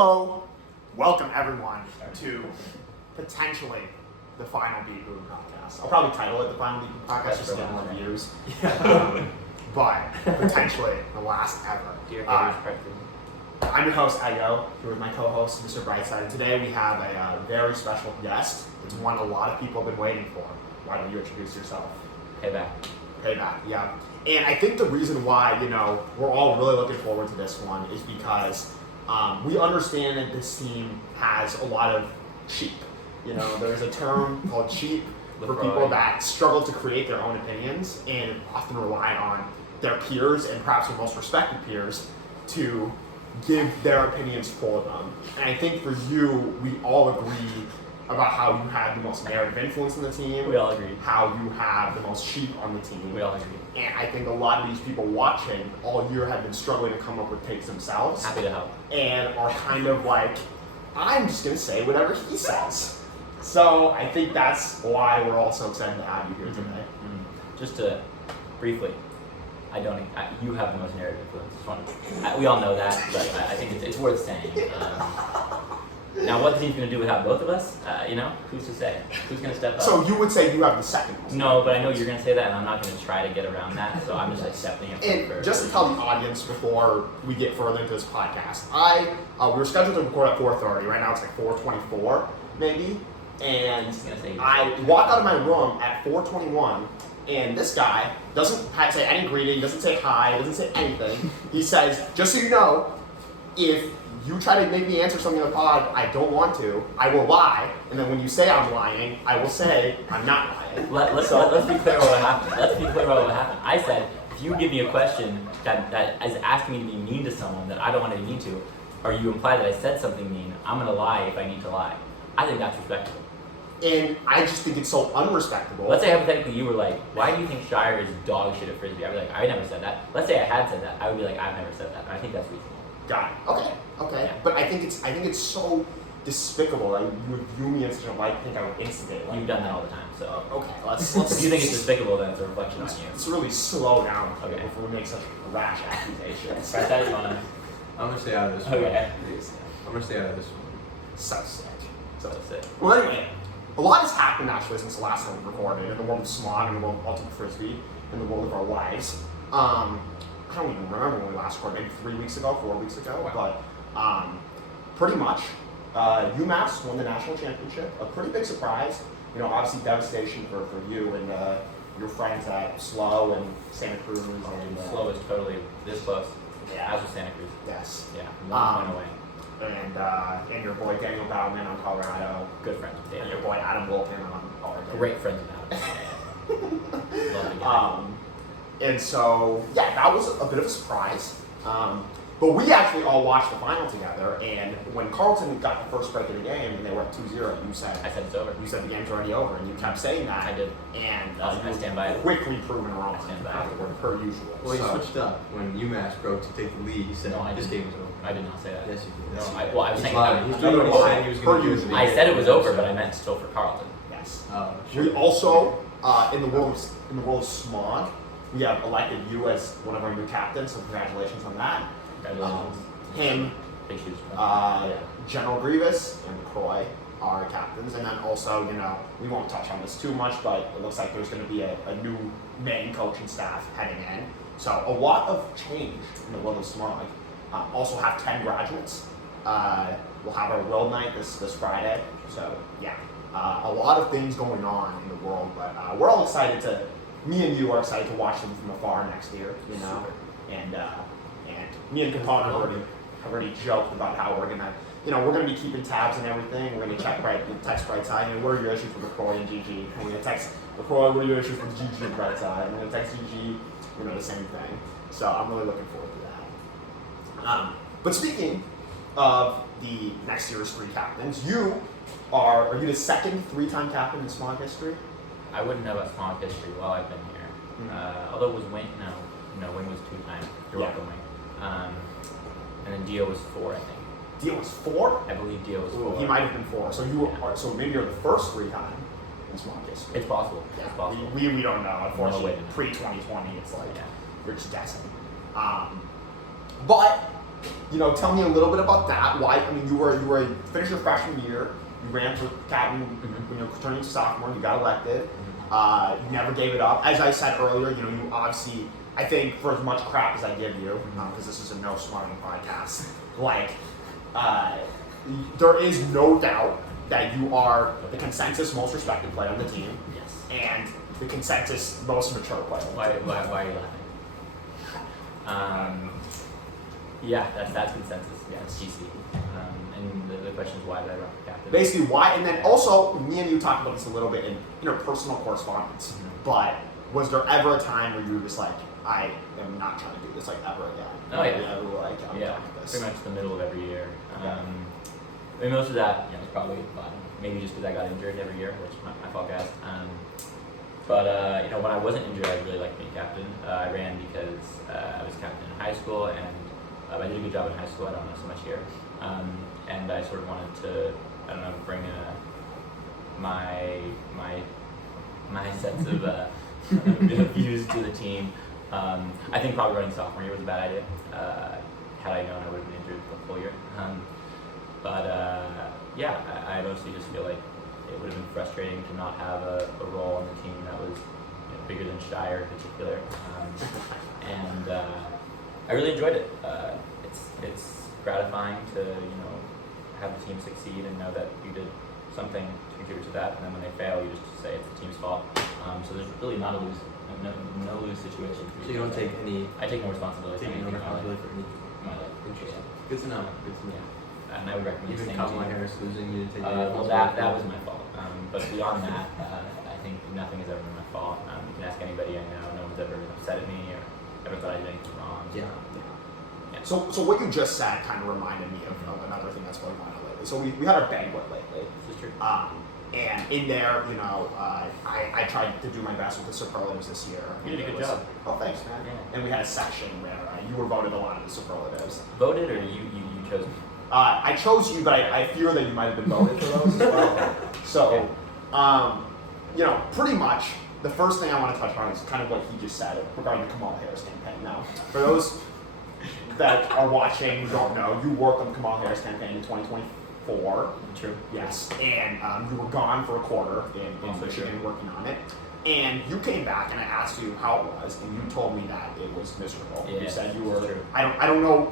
Hello, welcome everyone to potentially the final Beat Boom podcast. I'll probably title it the final Beat Boom podcast just to get more views. But potentially the last ever. I'm your host, Ego, here with my co-host, Mr.Brightside, and today we have a very special guest. It's one a lot of people have been waiting for. Why don't you introduce yourself? PaybaK, yeah. And I think the reason why, we're all really looking forward to this one is because we understand that this team has a lot of sheep. There's a term called sheep for people that struggle to create their own opinions and often rely on their peers and perhaps their most respected peers to give their opinions for them. And I think for you, we all agree about how you have the most narrative influence in the team. We all agree. How you have the most sheep on the team. We all agree. And I think a lot of these people watching all year have been struggling to come up with takes themselves. Happy to help. And are kind of like, I'm just going to say whatever he says. So I think that's why we're all so excited to have you here today. Mm-hmm. Just to briefly, you have the most narrative influence. We all know that, but I think it's worth saying. Now, what the team's going to do without both of us, who's to say? Who's going to step up? So you would say you have the second most. No, but I know you're going to say that, and I'm not going to try to get around that, so I'm just accepting it. And just to tell the audience before we get further into this podcast, we were scheduled to record at 4:30. Right now it's like 4:24, maybe. And I walk out of my room at 4:21, and this guy doesn't say any greeting, doesn't say hi, doesn't say anything. He says, just so you know, if you try to make me answer something in the pod I don't want to, I will lie, and then when you say I'm lying, I will say I'm not lying. Let's be clear about what happened. I said, if you give me a question that is asking me to be mean to someone that I don't want to be mean to, or you imply that I said something mean, I'm going to lie if I need to lie. I think that's respectable. And I just think it's so unrespectable. Let's say hypothetically you were like, why do you think Shire is dog shit at Frisbee? I'd be like, I never said that. Let's say I had said that. I would be like, I've never said that. And I think that's reasonable. Got it. Okay. Yeah. But I think it's so despicable that you would view me in such a light. I think I would instigate. You've done that all the time, so. Okay, let's. If you think it's despicable, then it's a reflection on you. Let's really slow down before we make such rash accusations. I'm gonna stay out of this one. Okay. I'm gonna stay out of this one. So sick. Well, anyway, a lot has happened actually since the last time we recorded in the world of Smaug, in the world of Ultimate Frisbee, in the world of our lives. I don't even remember when we last recorded, maybe 3 weeks ago, 4 weeks ago, but pretty much, UMass won the national championship. A pretty big surprise. Obviously devastation for you and your friends at SLO and Santa Cruz. And SLO is totally this close. Yeah. As with Santa Cruz. Yes. Yeah. 1 point away. And your boy Daniel Bowman on Colorado. Good friends with Daniel. And your boy Adam Wilton on Colorado. Great friends with Adam. And so, that was a bit of a surprise. But we actually all watched the final together, and when Carlton got the first break of the game and they were up 2-0, you said, I said it's over. You said the game's already over, and you kept saying that. I did. And I stand by it. Quickly proven wrong. I stand by afterward, per usual. Well, he switched up. When UMass broke to take the lead, he said, this game was over. I did not say that. Yes, you did. No, I was saying He's doing what he said he was going to do. I said it was over, but I meant still for Carlton. Yes. Sure. We also, in the world of Smaug, we have elected you as one of our new captains, so congratulations on that. Congratulations. Him, Big shoes. General Grievous and McCroy are captains, and then also, we won't touch on this too much, but it looks like there's going to be a new main coaching staff heading in. So a lot of change in the world of Smaug. Also have 10 graduates. We'll have our World Night this Friday. So a lot of things going on in the world, but we're all excited me and you are excited to watch them from afar next year, Super. And me and Capone have already joked about how we're gonna be keeping tabs and everything. We're gonna text Brightside, what are your issues with McCroy and GG? And we're gonna text McCroy, what are your issues with GG and Brightside? And we're gonna text GG, the same thing. So I'm really looking forward to that. But speaking of the next year's 3 captains, are you the second 3-time captain in Smaug history? I wouldn't know about Smaug history while I've been here. Although it was Wayne, Wayne was 2 times. You're welcome, Wayne. And then Dio was 4, I think. Dio was 4? I believe Dio was 4. He might have been 4. So so maybe you're the first 3-time in Smaug history. It's possible. Yeah. It's possible. We don't know. Unfortunately, No way. pre-2020, it's like Yeah. you're just guessing. But tell me a little bit about that. Why? I mean, you finished your freshman year. You ran for captain when you were turning to sophomore. You got elected. You never gave it up. As I said earlier, you obviously, I think for as much crap as I give you, because this is a no smarting podcast, there is no doubt that you are the consensus most respected player on the team. Yes. And the consensus most mature player. Why are you laughing? Yeah, that's consensus. Yeah, it's GC. And the question is, why did I run for captain? Basically, why? And then also, me and you talked about this a little bit in interpersonal correspondence. But was there ever a time where you were just like, I am not trying to do this ever again? Oh yeah. We were like, I'm done with this. Pretty much the middle of every year. I mean, most of that was probably maybe just because I got injured every year, which is my fault, guys. But when I wasn't injured, I really liked being captain. I ran because I was captain in high school, and I did a good job in high school. I don't know so much here, and I sort of wanted to, bring my sense of views to the team. I think probably running sophomore year was a bad idea. Had I known, I would have been injured the whole year. I mostly just feel like it would have been frustrating to not have a role on the team that was bigger than Shire in particular. I really enjoyed it. It's gratifying to have the team succeed and know that you did something to contribute to that, and then when they fail, you just say it's the team's fault. So there's really not a no lose situation. So you don't take any. I take no responsibility. Take no responsibility for anything. My life. Interesting. Good to know. Good to know. Yeah. And I would recommend Even staying Kamala team. Harris losing, you didn't take any Well, responsibility. that was my fault. But beyond that, I think nothing has ever been my fault. You can ask anybody I know. No one's ever upset at me or ever thought I did anything wrong. Yeah. So what you just said kind of reminded me of another thing that's going on lately. So we had our banquet lately. This is true. And in there, I tried to do my best with the superlatives this year. You did a good job. Oh, thanks, man. Yeah. And we had a section where you were voted a lot of the superlatives. Voted or you chose me? I chose you, but I fear that you might have been voted for those as well. So, pretty much the first thing I want to touch on is kind of what he just said regarding the Kamala Harris campaign. Now, for those that are watching who don't know, you worked on the Kamala Harris campaign in 2024. True. Yes, and you were gone for a quarter in Michigan working on it. And you came back and I asked you how it was, and you told me that it was miserable. Yeah, you said you were. true. I don't know.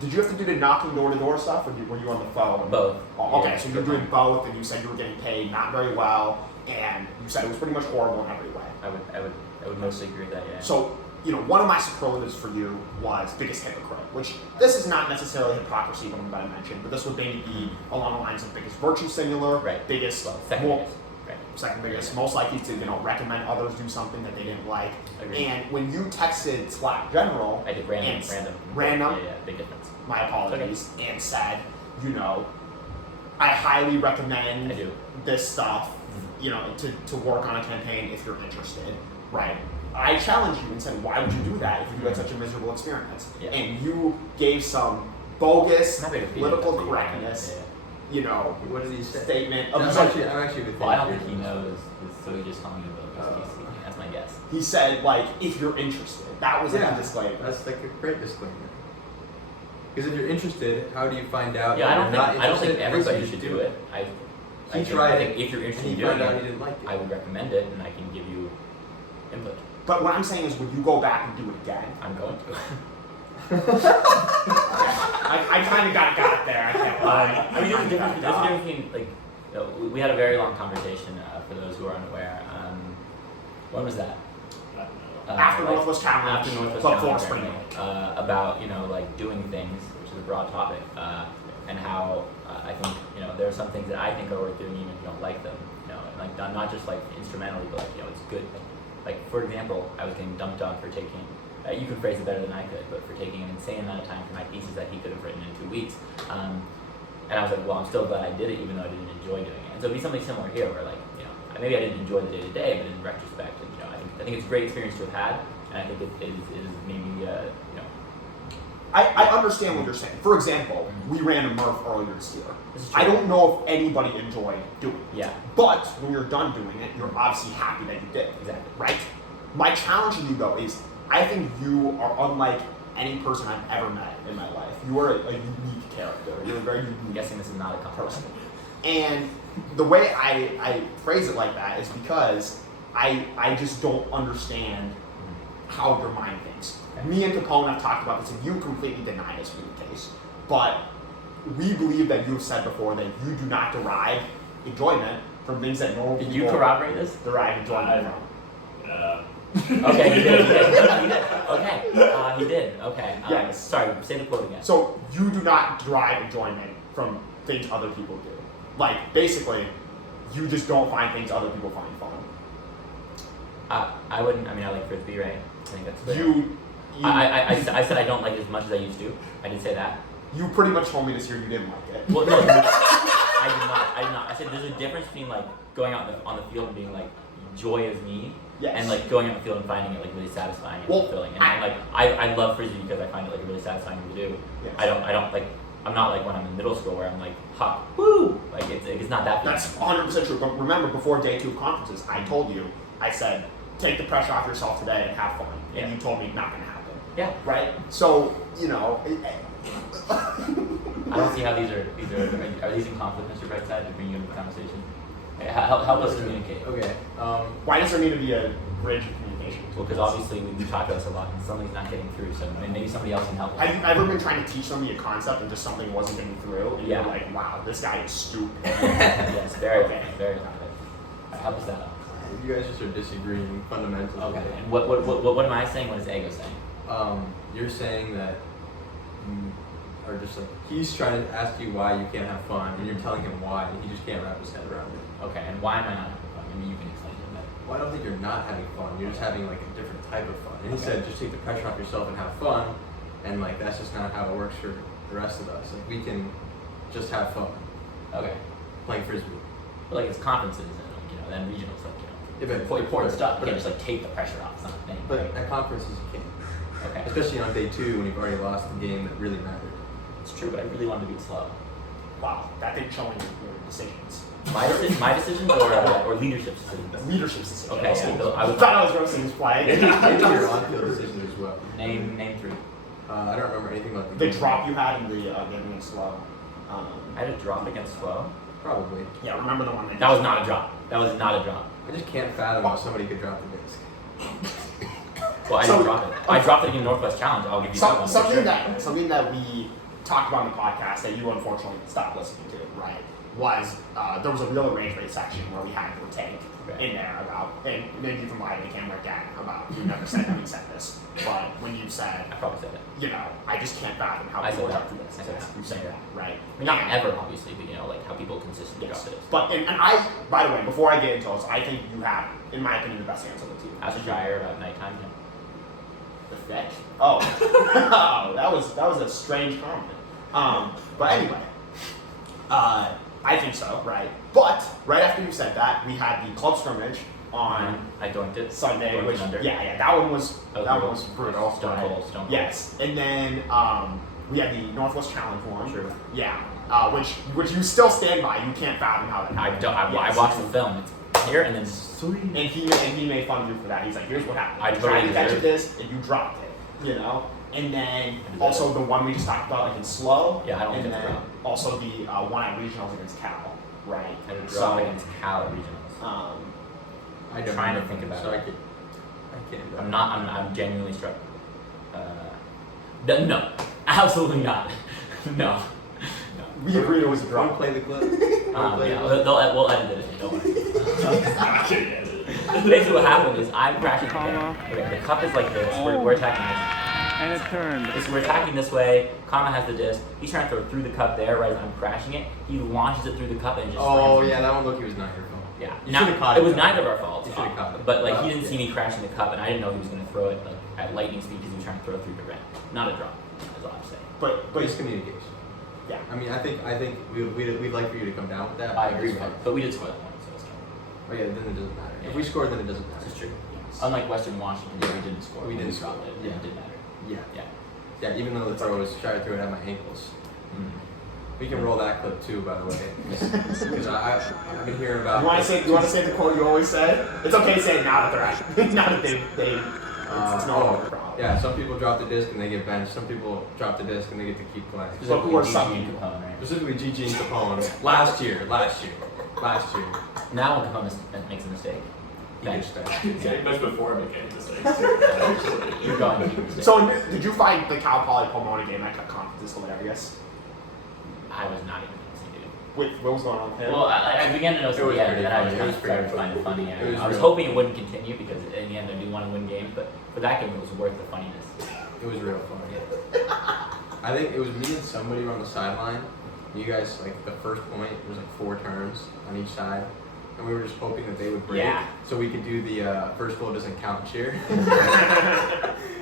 Did you have to do the knocking door to door stuff, or were you on the phone? Both. Oh, okay, Yeah, so you're doing both, and you said you were getting paid not very well, and you said it was pretty much horrible in every way. I would mostly agree with that. Yeah. So, one of my superlatives for you was biggest hypocrite, which this is not necessarily hypocrisy, what I'm about to mention, but this would maybe be along the lines of biggest virtue singular, Right. biggest, Second more- biggest. Right. second biggest, most likely to recommend others do something that they didn't like. Agreed. And when you texted Slack General, I did and random. Yeah, big difference. my apologies, and said, I highly recommend I do. this stuff, to work on a campaign if you're interested, right? I challenged you and said, why would you do that if you had such a miserable experience? Yeah. And you gave some bogus I'm happy to be political here. correctness, What did he say? statement. No, Of I'm actually with Well, I don't you. think he knows, so he just calling me bogus. That's my guess. he said, if you're interested. That was a disclaimer. That's like a great disclaimer. Because if you're interested, how do you find out? Yeah, that I don't think you're not interested? everybody First, should you do it. I He think tried it, if you're interested in and he doing found out he it, didn't like it. I would recommend it, and I can give you input. But what I'm saying is, would you go back and do it again? I'm going to. I kind of got there. I can't lie. I mean, there's a difference between we had a very long conversation. For those who are unaware, when was that? After Northwest Challenge, After Northwest but Challenge, for spring apparently, about doing things, which is a broad topic, and how I think there are some things that I think are worth doing even if you don't like them. And not just instrumentally, but it's good. Like for example, I was getting dumped on for taking. You could phrase it better than I could, but for taking an insane amount of time for my thesis that he could have written in 2 weeks. And I was like, well, I'm still glad I did it, even though I didn't enjoy doing it. And so it'd be something similar here, where maybe I didn't enjoy the day to day, but in retrospect, I think it's a great experience to have had, and I think it is maybe I understand what you're saying. For example, we ran a Murph earlier this year. This is true. I don't know if anybody enjoyed doing it. Yeah. But when you're done doing it, you're obviously happy that you did. Exactly. Right? My challenge to you though is I think you are unlike any person I've ever met in my life. You are a unique character. You're a very unique. I'm guessing this is not a compliment. person. And the way I phrase it like that is because I just don't understand how your mind thinks. Me and Capone have talked about this, and you completely deny this being the case. But we believe that you have said before that you do not derive enjoyment from things that normal people Did you corroborate this? derive enjoyment from. Okay, he did. Okay, he did. Okay. Yes. Sorry, say the quote again. So you do not derive enjoyment from things other people do. Like, basically, you just don't find things other people find fun. I wouldn't. I mean, I like frisbee, right? I think that's clear. You I said I don't like it as much as I used to. I did say that. You pretty much told me this year you didn't like it. Well, no, I did not. I said there's a difference between like going out on the field and being like joy is me, Yes. and like going out in the field and finding it like really satisfying and Well, fulfilling. And I love frisbee because I find it like a really satisfying thing to do. Yes. I don't like. I'm not like when I'm in middle school where I'm like hop woo, like it's not that. That's 100% true. But remember, before day 2 of conferences, I told you, I said, take the pressure off yourself today and have fun. Yeah. And you told me not going to happen. Yeah. Right? So, you know. I don't see how these are these in conflict, Mr. Brightside, to bring you into the conversation? Okay, help us communicate. Okay. Why does there need to be a bridge of communication? Well, because obviously we talk about this a lot and something's not getting through, so maybe somebody else can help. Have you ever been trying to teach somebody a concept and just something wasn't getting through? And Yeah. you're like, wow, this guy is stupid. Yes, very, Okay. very confident. Help us that out. You guys just are disagreeing fundamentally. Okay. And what am I saying? What is Ego saying? You're saying that you are just like, he's trying to ask you why you can't have fun, and you're telling him why, and he just can't wrap his head around it. Okay. And why am I not having fun? Maybe you can explain to him that. Well, I don't think you're not having fun. You're just having like a different type of fun. And he said, just take the pressure off yourself and have fun. And like that's just not how it works for the rest of us. Like we can just have fun Okay. playing frisbee. But like it's conferences and then regionals, like Yeah, but- important stuff. You but- can't just like take the pressure off. It's not a thing. But at conferences you can't. Okay. Especially on day 2 when you've already lost the game that really mattered. It's true, but I really wanted to beat slow. Wow, that thing showing your decisions. My decisions or leadership decisions. Leadership decisions. Okay, yeah, I I would thought I was roasting his play. Maybe your on-field decisions as well. name 3. I don't remember anything about The game. drop you had in the game against Slow. I had a drop against slow. Probably. Yeah, remember the one That was not a drop. That was not a drop. I just can't fathom how somebody could drop the disc. Well, I So- didn't drop it. I dropped it in Northwest Challenge. I'll give you that one. for Something sure. something that we talked about in the podcast that you unfortunately stopped listening to, right? Was there was a real arrange rate section where we had your take in there about, and maybe you can lie to the camera again about you never said that we said this, but when you said, I probably said it. you know, I just can't fathom how I people said drop that. to this. I said that. You said that, right? I mean, not ever, obviously, but like how people consistently Yes. drop it. But and I, by the way, before I get into this, I think you have, in my opinion, the best hands on the team. As a dryer at nighttime, The thick. Oh, oh, that was a strange comment. But anyway, I think so, right? But right after you said that, we had the club scrimmage on I doinked it. Sunday, Doinked which it under. yeah, that one was That was that brutal. one was brutal. Stone right? cold, stone cold. Yes, and then we had the Northwest Challenge one. True. Yeah, which you still stand by. You can't fathom how that I happened. don't. I Yes. watched the film. It's here and then sweet. And he made fun of you for that. He's like, here's what happened. I You tried to totally catch deserved this and you dropped it. You know. And then deserved also the one we just talked about, like in slow. Yeah, I don't And think that's then wrong. also the one at regionals against Cal, right? I had a So, drop against Cal at regionals. I don't Trying to remember, think about so it. I can't. I'm genuinely struck. No, absolutely not. No. we agreed it was a Want to drop. play the clip? Yeah, we'll edit it. Don't worry. Basically, what happened is I'm crashing the cup. Okay, the cup is like this. We're attacking this. And it turned. So we're attacking this way. Kama has the disc. He's trying to throw it through the cup there, right as I'm crashing it. He launches it through the cup and it just Oh slams yeah, into that one look, it was not your fault. Yeah, You Now, should've caught it it, was though. neither of our faults. You should've caught it. But like Oh, he didn't see yeah. me crashing the cup, and I didn't know he was going to throw it like at lightning speed because he was trying to throw it through the rim. Not a drop. That's all I'm saying. But It's communication. yeah. I mean, I think we'd like for you to come down with that. I agree It's with fine. that. But we did score that one, so it's fine. Oh yeah, then it doesn't matter. Yeah. If we score, then it doesn't matter. This is true. Unlike Western Washington, where we didn't score. We when didn't dropped score. it. Yeah. It did matter. Yeah. Yeah. Yeah, even though the throw was try to throw it at my ankles. We can roll that clip too, by the way, because I've been hearing about. You want to say the quote you always say? It's okay to say it now that they're actually, now that they it's no longer a problem. Yeah, some people drop the disc and they get benched. Some people drop the disc and they get to keep playing. So who are some GG people? Capone, right? Specifically, GG and Capone. Last year. Now when Capone makes a mistake, He gets benched. Yeah, much before making mistakes. you're going to make a mistake. So did you find the Cal Poly Pomona game at conference hilarious? I was not even listening, dude. Wait, what was going on with him? Well, I began to notice It at was the end pretty that I was funny. It was started pretty to find it funny. It was I was real. hoping it wouldn't continue because in the end I do want to win games, but for that game it was worth the funniness. It was real funny. I think it was me and somebody were on the sideline. You guys, like the first point, there was like 4 turns on each side. And we were just hoping that they would break. Yeah. So we could do the first goal doesn't count cheer.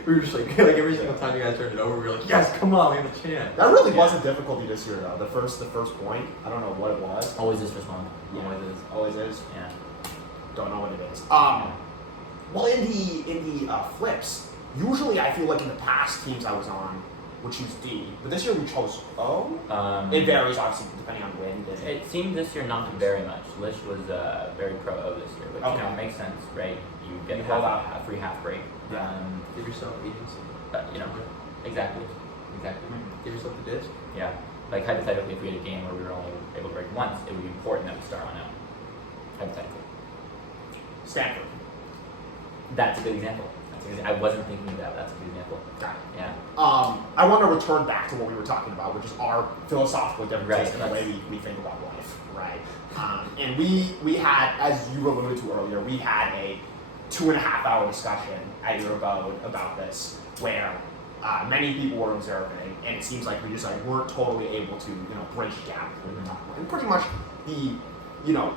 We were just like every single time you guys turned it over, we were like, yes, come on, we have a chance. That really was a difficulty this year, though. The first point, I don't know what it was. Always is for Smaug. Yeah. Always is. Always is. Yeah. Don't know what it is. Well, in the flips, usually I feel like in the past teams I was on would choose D, but this year we chose O. It varies obviously depending on wind. And It seemed this year not to vary much. Lish was very pro O this year, but you know, Okay. it makes sense, right? You get You hold out. a free half break. Yeah. Give yourself agency. You know, exactly. Give yourself the disc. Yeah. Like hypothetically, if we had a game where we were only able to break once, it would be important that we start on out. Hypothetically. Stanford. That's a good example. I wasn't thinking of that, but that's a good example. Got it. Yeah. I want to return back to what we were talking about, which is our philosophical differences in Right. the way we think about life, right? And we had, as you alluded to earlier, we had a 2.5-hour discussion at your abode about this, where many people were observing, and it seems like we just weren't totally able to bridge the gap between the top one. And pretty much the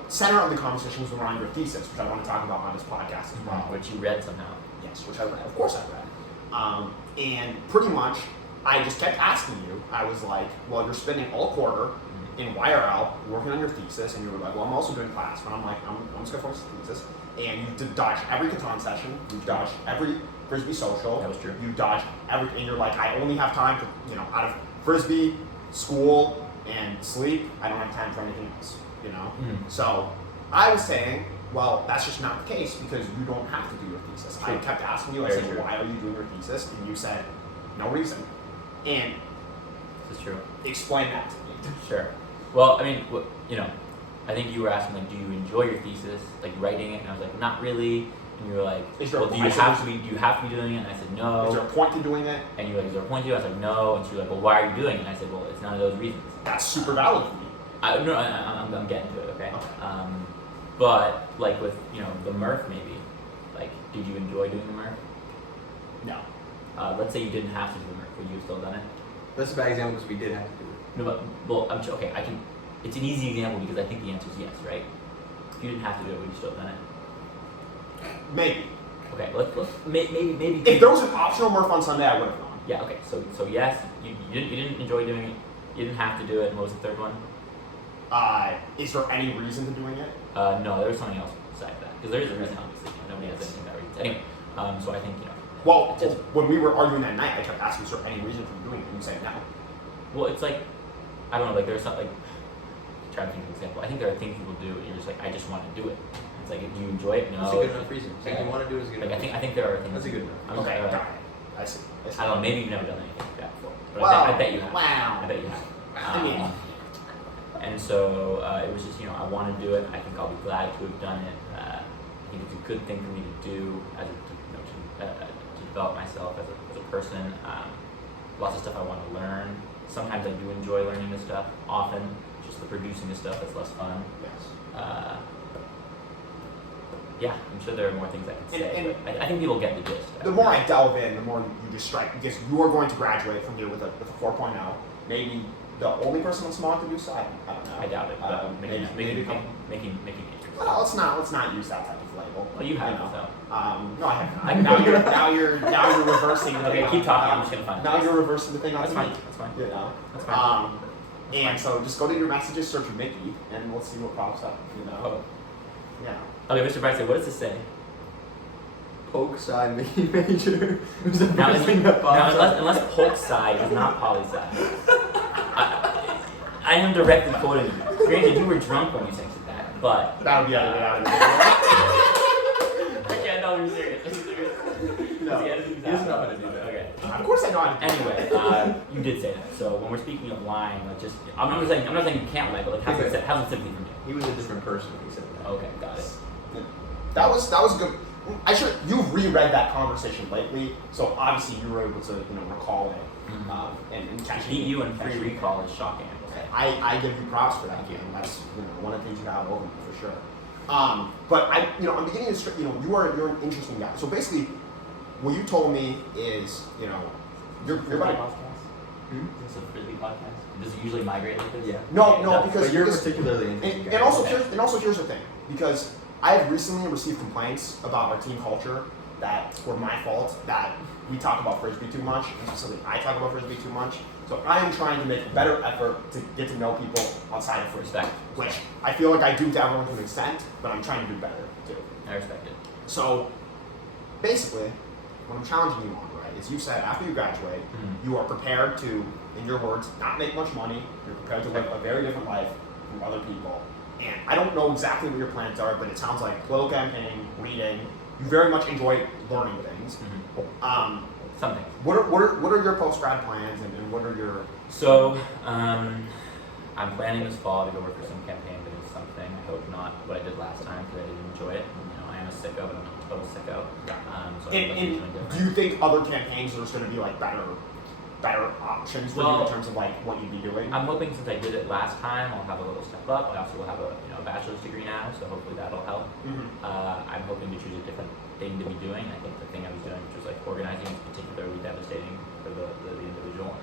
center of the conversation was around your thesis, which I want to talk about on this podcast as well. Which you read somehow. Yes, which I read. Of course I read. And pretty much, I just kept asking you. I was like, well, you're spending all quarter in YRL working on your thesis, and you were like, well, I'm also doing class. But I'm like, I'm just going to focus on the thesis. And you dodged every Catan session. You dodged every Frisbee social. That was true. You dodged every, and you're like, I only have time to, out of Frisbee, school, and sleep, I don't have time for anything else, So I was saying, well, that's just not the case because you don't have to do your thesis. True. I kept asking you, I Very said, true. why are you doing your thesis? And you said, no reason. And This is true. explain that to me. Sure. Well, I mean, I think you were asking, like, do you enjoy your thesis, like writing it? And I was like, not really. And you were like, Is there well, a- do you have to be doing it? And I said, no. Is there a point to doing it? And you were like, is there a point to it? I was like, no. And she was like, well, why are you doing it? And I said, well, it's none of those reasons. That's super valid for me. I'm getting to it, okay? Okay. But, like, with, the Murph, maybe, like, did you enjoy doing the Murph? No. Let's say you didn't have to do the Murph. Would you have still done it? That's a bad example because we did have to do it. No, but, well, okay, it's an easy example because I think the answer is yes, right? If you didn't have to do it, would you still have done it? Maybe. Okay, maybe. If there was an optional Murph on Sunday, I would have gone. Yeah. Okay. So yes, you didn't enjoy doing it. You didn't have to do it. And what was the third one? Is there any reason to doing it? No, there was something else besides that. Because there is a reason, obviously. Nobody has anything that reason. Anyway, so I think Well, it's- when we were arguing that night, I kept asking, is there any reason for doing it? And you said no. well, it's like I don't know. Like there's something. Trying to think of an example. I think there are things people do, and you're just like, I just want to do it. It's like, do you enjoy it? No. That's a good enough reason. Saying you want to do it is a good Like enough I think there are things. That's a good enough. I'm just, Okay, got it. I see. I don't know. Maybe you've never done anything like that before, but Wow. I bet you have. Wow. I bet you have. I mean, And so it was just, I want to do it. I think I'll be glad to have done it. I think it's a good thing for me to do as to develop myself as a person. Lots of stuff I want to learn. Sometimes I do enjoy learning this stuff. Often, just the producing this stuff that's less fun. yes. Yeah, I'm sure there are more things I could say. And- but I think people get the gist. The more I delve in, the more you just strike, because you are going to graduate from here with a 4.0. Maybe the only person on Smaug to do so. I don't know. I doubt it. But making majors. Well, let's not use that type of label. Well, you have, know. so. No, I have not. Now you're reversing the Okay, thing. keep on- talking. I'm just gonna find. Now you're reversing the thing on That's me. fine. That's fine. You know. That's fine. And so just go to your messages, search for Mickey, and we'll see what pops up. Oh. Yeah. Okay, Mr. Brightside, what does this say? Poke side Mickey major. Was the Now, first thing that popped up. unless poke side is not poli sci. I am directly quoting you. Granted, you were drunk when you said that, but That would be out of I can't know you're serious. No, Does he edit these He doesn't know out? how to do that. Okay. Of course I know how to do Anyway, you did say that. So when we're speaking of lying, like just I'm not saying you can't lie, but like how's it simply from you? He was a different person when he said that. Okay, got it. That was good. You've reread that conversation lately, so obviously you were able to recall it and catch Beat you in free recall is shocking. I will say. I give you props for that game. That's one of the things you have over me for sure. But I'm beginning to you're an interesting guy. So basically, what you told me is you're about to. Is this a frisbee podcast? Does it usually migrate like this? Yeah. No, because But you're particularly interesting. and also here's the thing, because I have recently received complaints about our team culture that were my fault, that we talk about frisbee too much, and specifically I talk about frisbee too much. So I am trying to make a better effort to get to know people outside of frisbee, which I feel like I do to everyone to an extent, but I'm trying to do better too. I respect it. So basically, what I'm challenging you on, right, is you said after you graduate, you are prepared to, in your words, not make much money. You're prepared to live a very different life from other people. And I don't know exactly what your plans are, but it sounds like political campaigning, reading. You very much enjoy learning things. Something. What are your post-grad plans, and what are your... So, I'm planning this fall to go work for some campaign to do something. I hope not what I did last time, because I didn't enjoy it. I am a sicko, but I'm not a total sicko. So And do you think other campaigns there's going to be like better options for you in terms of like what you'd be doing? I'm hoping since I did it last time, I'll have a little step up. I also will have a bachelor's degree now, so hopefully that'll help. I'm hoping to choose a different thing to be doing. I think the thing I was doing, which was like organizing, is particularly devastating for the individual.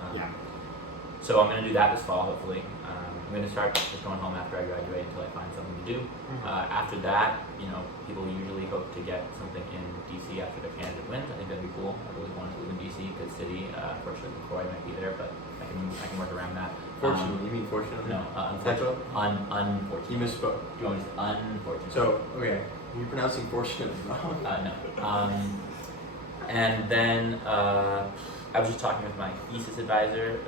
So I'm going to do that this fall, hopefully. I'm going to start just going home after I graduate until I find something to do. After that, people usually hope to get something in DC after their candidate wins. I think that'd be cool. I really wanted to live in DC, good city. Unfortunately, Corey might be there, but I can work around that. Fortunately, you mean fortunately? No, unfortunately. Unfortunately. You misspoke. Do you want me to say unfortunately? So, okay, you're pronouncing fortunately wrong. No. And then I was just talking with my thesis advisor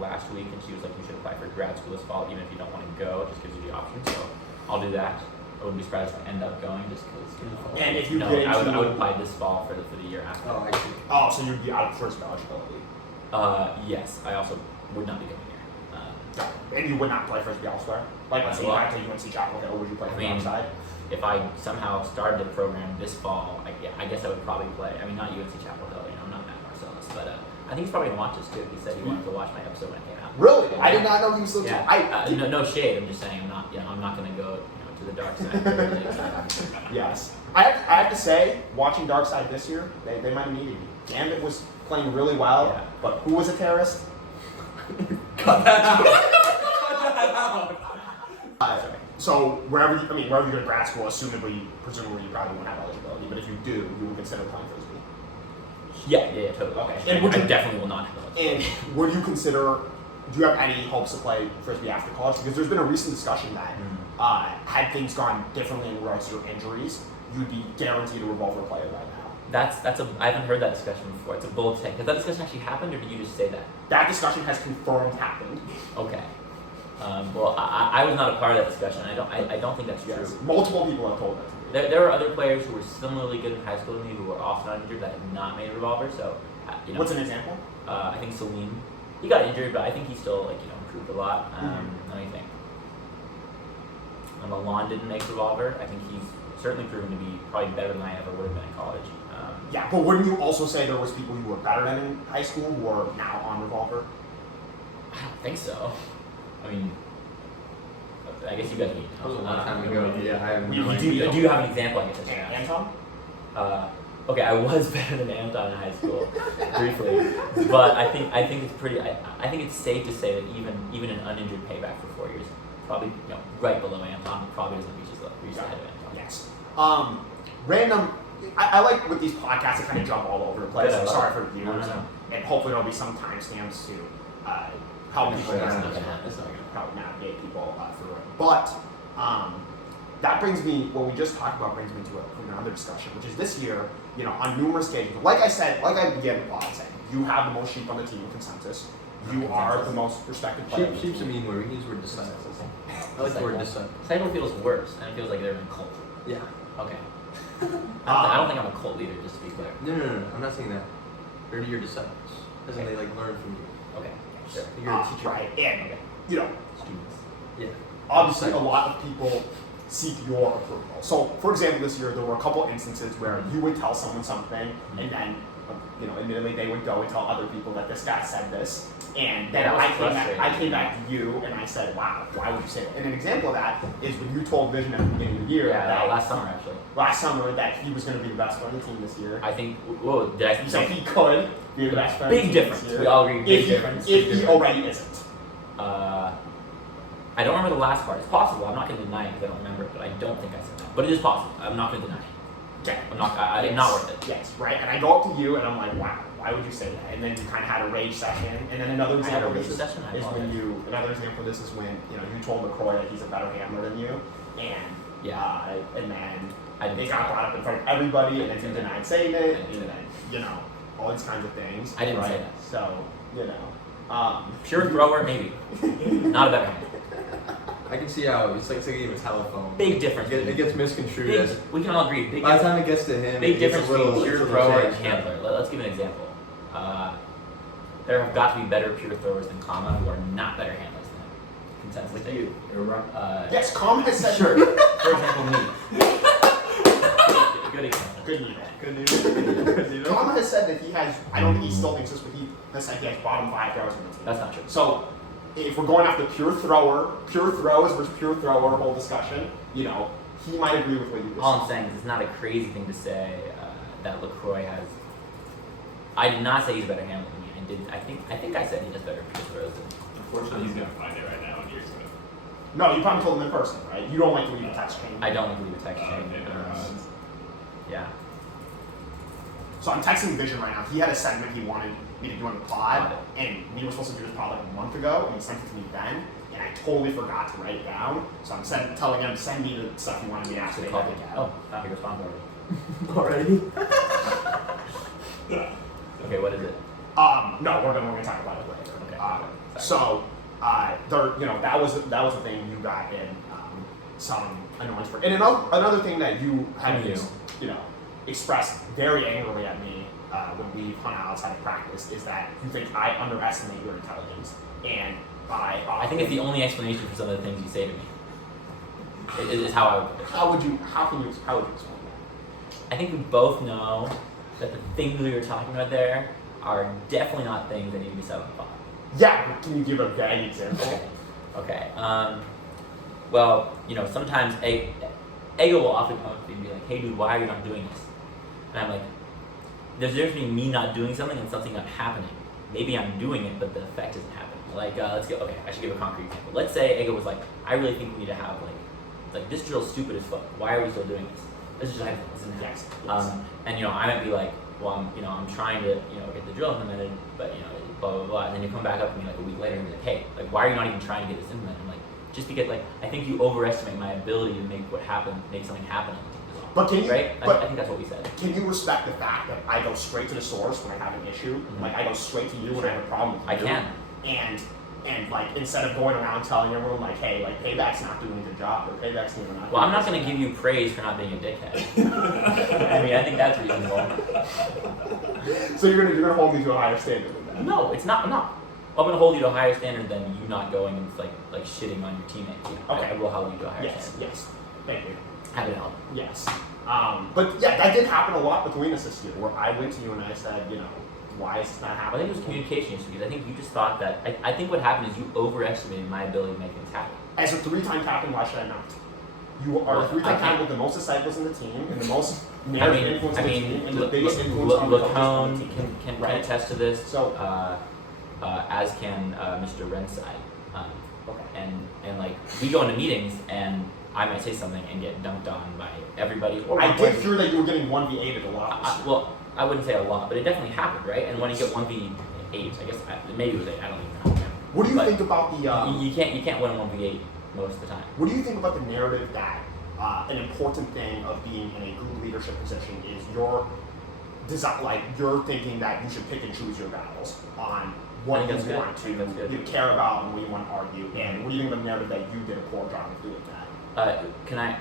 last week, and she was like, "You should apply for grad school this fall, even if you don't want to go. It just gives you the option." So I'll do that. I wouldn't be surprised if I end up going, just because. And if you I would apply this fall for the year after. Oh, I see. Oh, so you'd be out of first eligibility. Yes, I also would not be going here. And you would not play frisbee elsewhere? Like, let's say you had to UNC Chapel Hill, would you play from outside? If I somehow started a program this fall, I guess I would probably play. I mean, not UNC Chapel Hill, I'm not Matt Marcellus, but I think he's probably gonna watch this too. He said he wanted to watch my episode when it came out. Really? I did not know he was still. Yeah. No shade. I'm just saying I'm not gonna go to the dark side. Yes. I have to say, watching Dark Side this year, they might have needed you. Gambit was playing really well, but who was a terrorist? Cut that out. So wherever you go to grad school, presumably you probably won't have eligibility. But if you do, you will consider playing frisbee. Yeah, totally. Okay. And I definitely will not have eligibility. And would you consider? Do you have any hopes to play frisbee after college? Because there's been a recent discussion that had things gone differently in regards to your injuries, you'd be guaranteed a revolver player right now. I haven't heard that discussion before. It's a bold take. Has that discussion actually happened, or did you just say that? That discussion has confirmed happened. Okay. Well, I was not a part of that discussion. I don't think that's true. Multiple people have told that to me. There were other players who were similarly good in high school to me who were also not injured that had not made a revolver. So, What's an example? I think Salim. He got injured, but I think he still improved a lot. Let me think. Milan didn't make revolver. I think he's certainly proven to be probably better than I ever would have been in college. Yeah, but wouldn't you also say there was people you were better than in high school who are now on revolver? I don't think so. I mean, I guess you guys mean. That was a long time ago. Yeah, I have no Do idea. you have an example? I guess I should ask. Anton? Okay, I was better than Anton in high school, briefly, but I think it's pretty. I think it's safe to say that even an uninjured PaybaK for 4 years, probably right below Anton, probably doesn't reach the head of Anton. Yes. Random. I like with these podcasts to kind of jump all over the place. I'm sorry for the viewers, and hopefully there'll be some timestamps to help people probably navigate people through it. But that brings me. What we just talked about brings me to another discussion, which is this year. On numerous occasions, like I began the pod saying, you have the most sheep on the team in consensus. You are the most respected player. Sheep's a mean word. We use the word disciple. I like the word disciple. Disciple feels worse, and it feels like they're in culture. Yeah. Okay. I don't think I'm a cult leader, just to be clear. No. I'm not saying that. They're your disciples. As in they like learn from you. Okay, sure. You're a teacher. Right, and you know, Students. Yeah. obviously a lot of people seek your approval. So, for example, this year there were a couple instances where you would tell someone something, and then, you know, admittedly they would go and tell other people that this guy said this, and then Yeah, that was I came back to you and I said, wow, why would you say that? And an example of that is when you told Vision at the beginning of the year that last summer actually. last summer that he was going to be the best player on the team this year. I think. Whoa, did I So say? he could be the best player on the Big team difference. this year. We all agree. Big If difference. he already isn't. I don't remember the last part. It's possible. I'm not going to deny it because I don't remember it, but I don't think I said that. But it is possible. I'm not going to deny it. Okay. I'm not. It's not worth it. Yes, right. And I go up to you and I'm like, wow, why would you say that? And then you kind of had a rage session. And then another I had a example of rage this session? I is when apologize. you. Another example of this is when you told LaCroix that he's a better handler than you, and Yeah. and then I didn't it say got that. brought up in front of everybody, and then I didn't you say that. denied saying I it, didn't say and that. then all these kinds of things. I didn't right? say that. So Pure thrower, maybe. Not a better hand. I can see how it's like a game of telephone. Big difference. It gets misconstrued Big, as. we can all agree. Big By the difference. time it gets to him, Big it gets difference a little, between pure it's a little thrower and changed. handler. Let's give an example. There have got to be better pure throwers than Kama who are not better handlers than him. Consensus Like statement. you. You're right. yes, Calm has said Sure. For example, me. Good example. Good needle. Good news. Good news. Calm has said that he has. I don't think he still thinks this, but he has said he has bottom 5 throwers in the team. That's not true. So, if we're going after pure throws versus pure thrower whole discussion, he might agree with what you just All I'm said. saying is it's not a crazy thing to say that LaCroix has. I did not say he's a better handler than me. I think I said he has better pure throws than me. Unfortunately, he's gonna find it right now and here's gonna. No, you probably told him in person, right? You don't like to leave a text chain. I don't like to leave a text chain. Okay, never mind. Yeah. So I'm texting Vision right now. He had a segment he wanted me to do on the pod, Got it. and we were supposed to do this pod like a month ago, and he sent it to me then, and I totally forgot to write it down. So I'm telling him to send me the stuff he wanted me to ask Actually, me. called me. Oh, he responded already. Already? Okay, what is it? No, we're gonna talk about it later. Okay. So, that was the thing you got in some annoyance for, and another thing that you had expressed very angrily at me when we hung out outside of practice is that you think I underestimate your intelligence, and I think it's the only explanation for some of the things you say to me. It is how I would put it. How would you explain that? I think we both know that the things we were talking about there are definitely not things that need to be said on the pod. Yeah, but can you give a vague example? Okay. Well, sometimes Ego will often come up to me and be like, "Hey, dude, why are you not doing this?" And I'm like, "There's a difference between me not doing something and something not happening. Maybe I'm doing it, but the effect isn't happening." Like, let's go. Okay, I should give a concrete example. Let's say Ego was like, "I really think we need to have like this drill's stupid as fuck. Why are we still doing this? This is just hypothetical. Yes. And I might be like, well, I'm trying to get the drill implemented, but blah blah blah. And then you come back up to me like a week later and be like, hey, like why are you not even trying to get this implemented? I'm like, just because I think you overestimate my ability to make something happen. But can you? Right? But I think that's what we said. can you respect the fact that I go straight to the source when I have an issue? Mhm. Like I go straight to you when I have a problem with you. I can. And like instead of going around telling everyone like, hey, like PaybaK's not doing a good job or PaybaK's not. Well, I'm not going to give you praise for not being a dickhead. I mean, I think that's reasonable. So you're gonna hold me to a higher standard than that. No, it's not. I'm not. I'm going to hold you to a higher standard than you not going and like shitting on your teammates. Okay. I will hold you to a higher Yes. standard. Yes. Thank you. Happy to help. Yes. But yeah, that did happen a lot between us this year, where I went to you and I said, why is this not I happening? think it was communication issues because I think you just thought that. I think what happened is you overestimated my ability to make things happen. As a 3-time captain, why should I not? You are the 3-time I can't- captain with the most disciples in the team and the most narrative influence in the team and the biggest influence on the focus Lacone of the team. can Right. attest to this. So- As can Mr.Brightside. Okay. And like we go into meetings and I might say something and get dunked on by everybody. Or I one did person. hear that you were getting 1v8 a lot. Well, I wouldn't say a lot, but it definitely happened, right? And when you get 1v8, I guess maybe it was 8. I don't even know. What do you But think about the? you can't win 1v8 most of the time. What do you think about the narrative that an important thing of being in a group leadership position is your design, like you're thinking that you should pick and choose your battles on what I think you that's want good. I think that's good. care about and what you want to argue, and what do you think of the narrative that you did a poor job of doing that? Can I?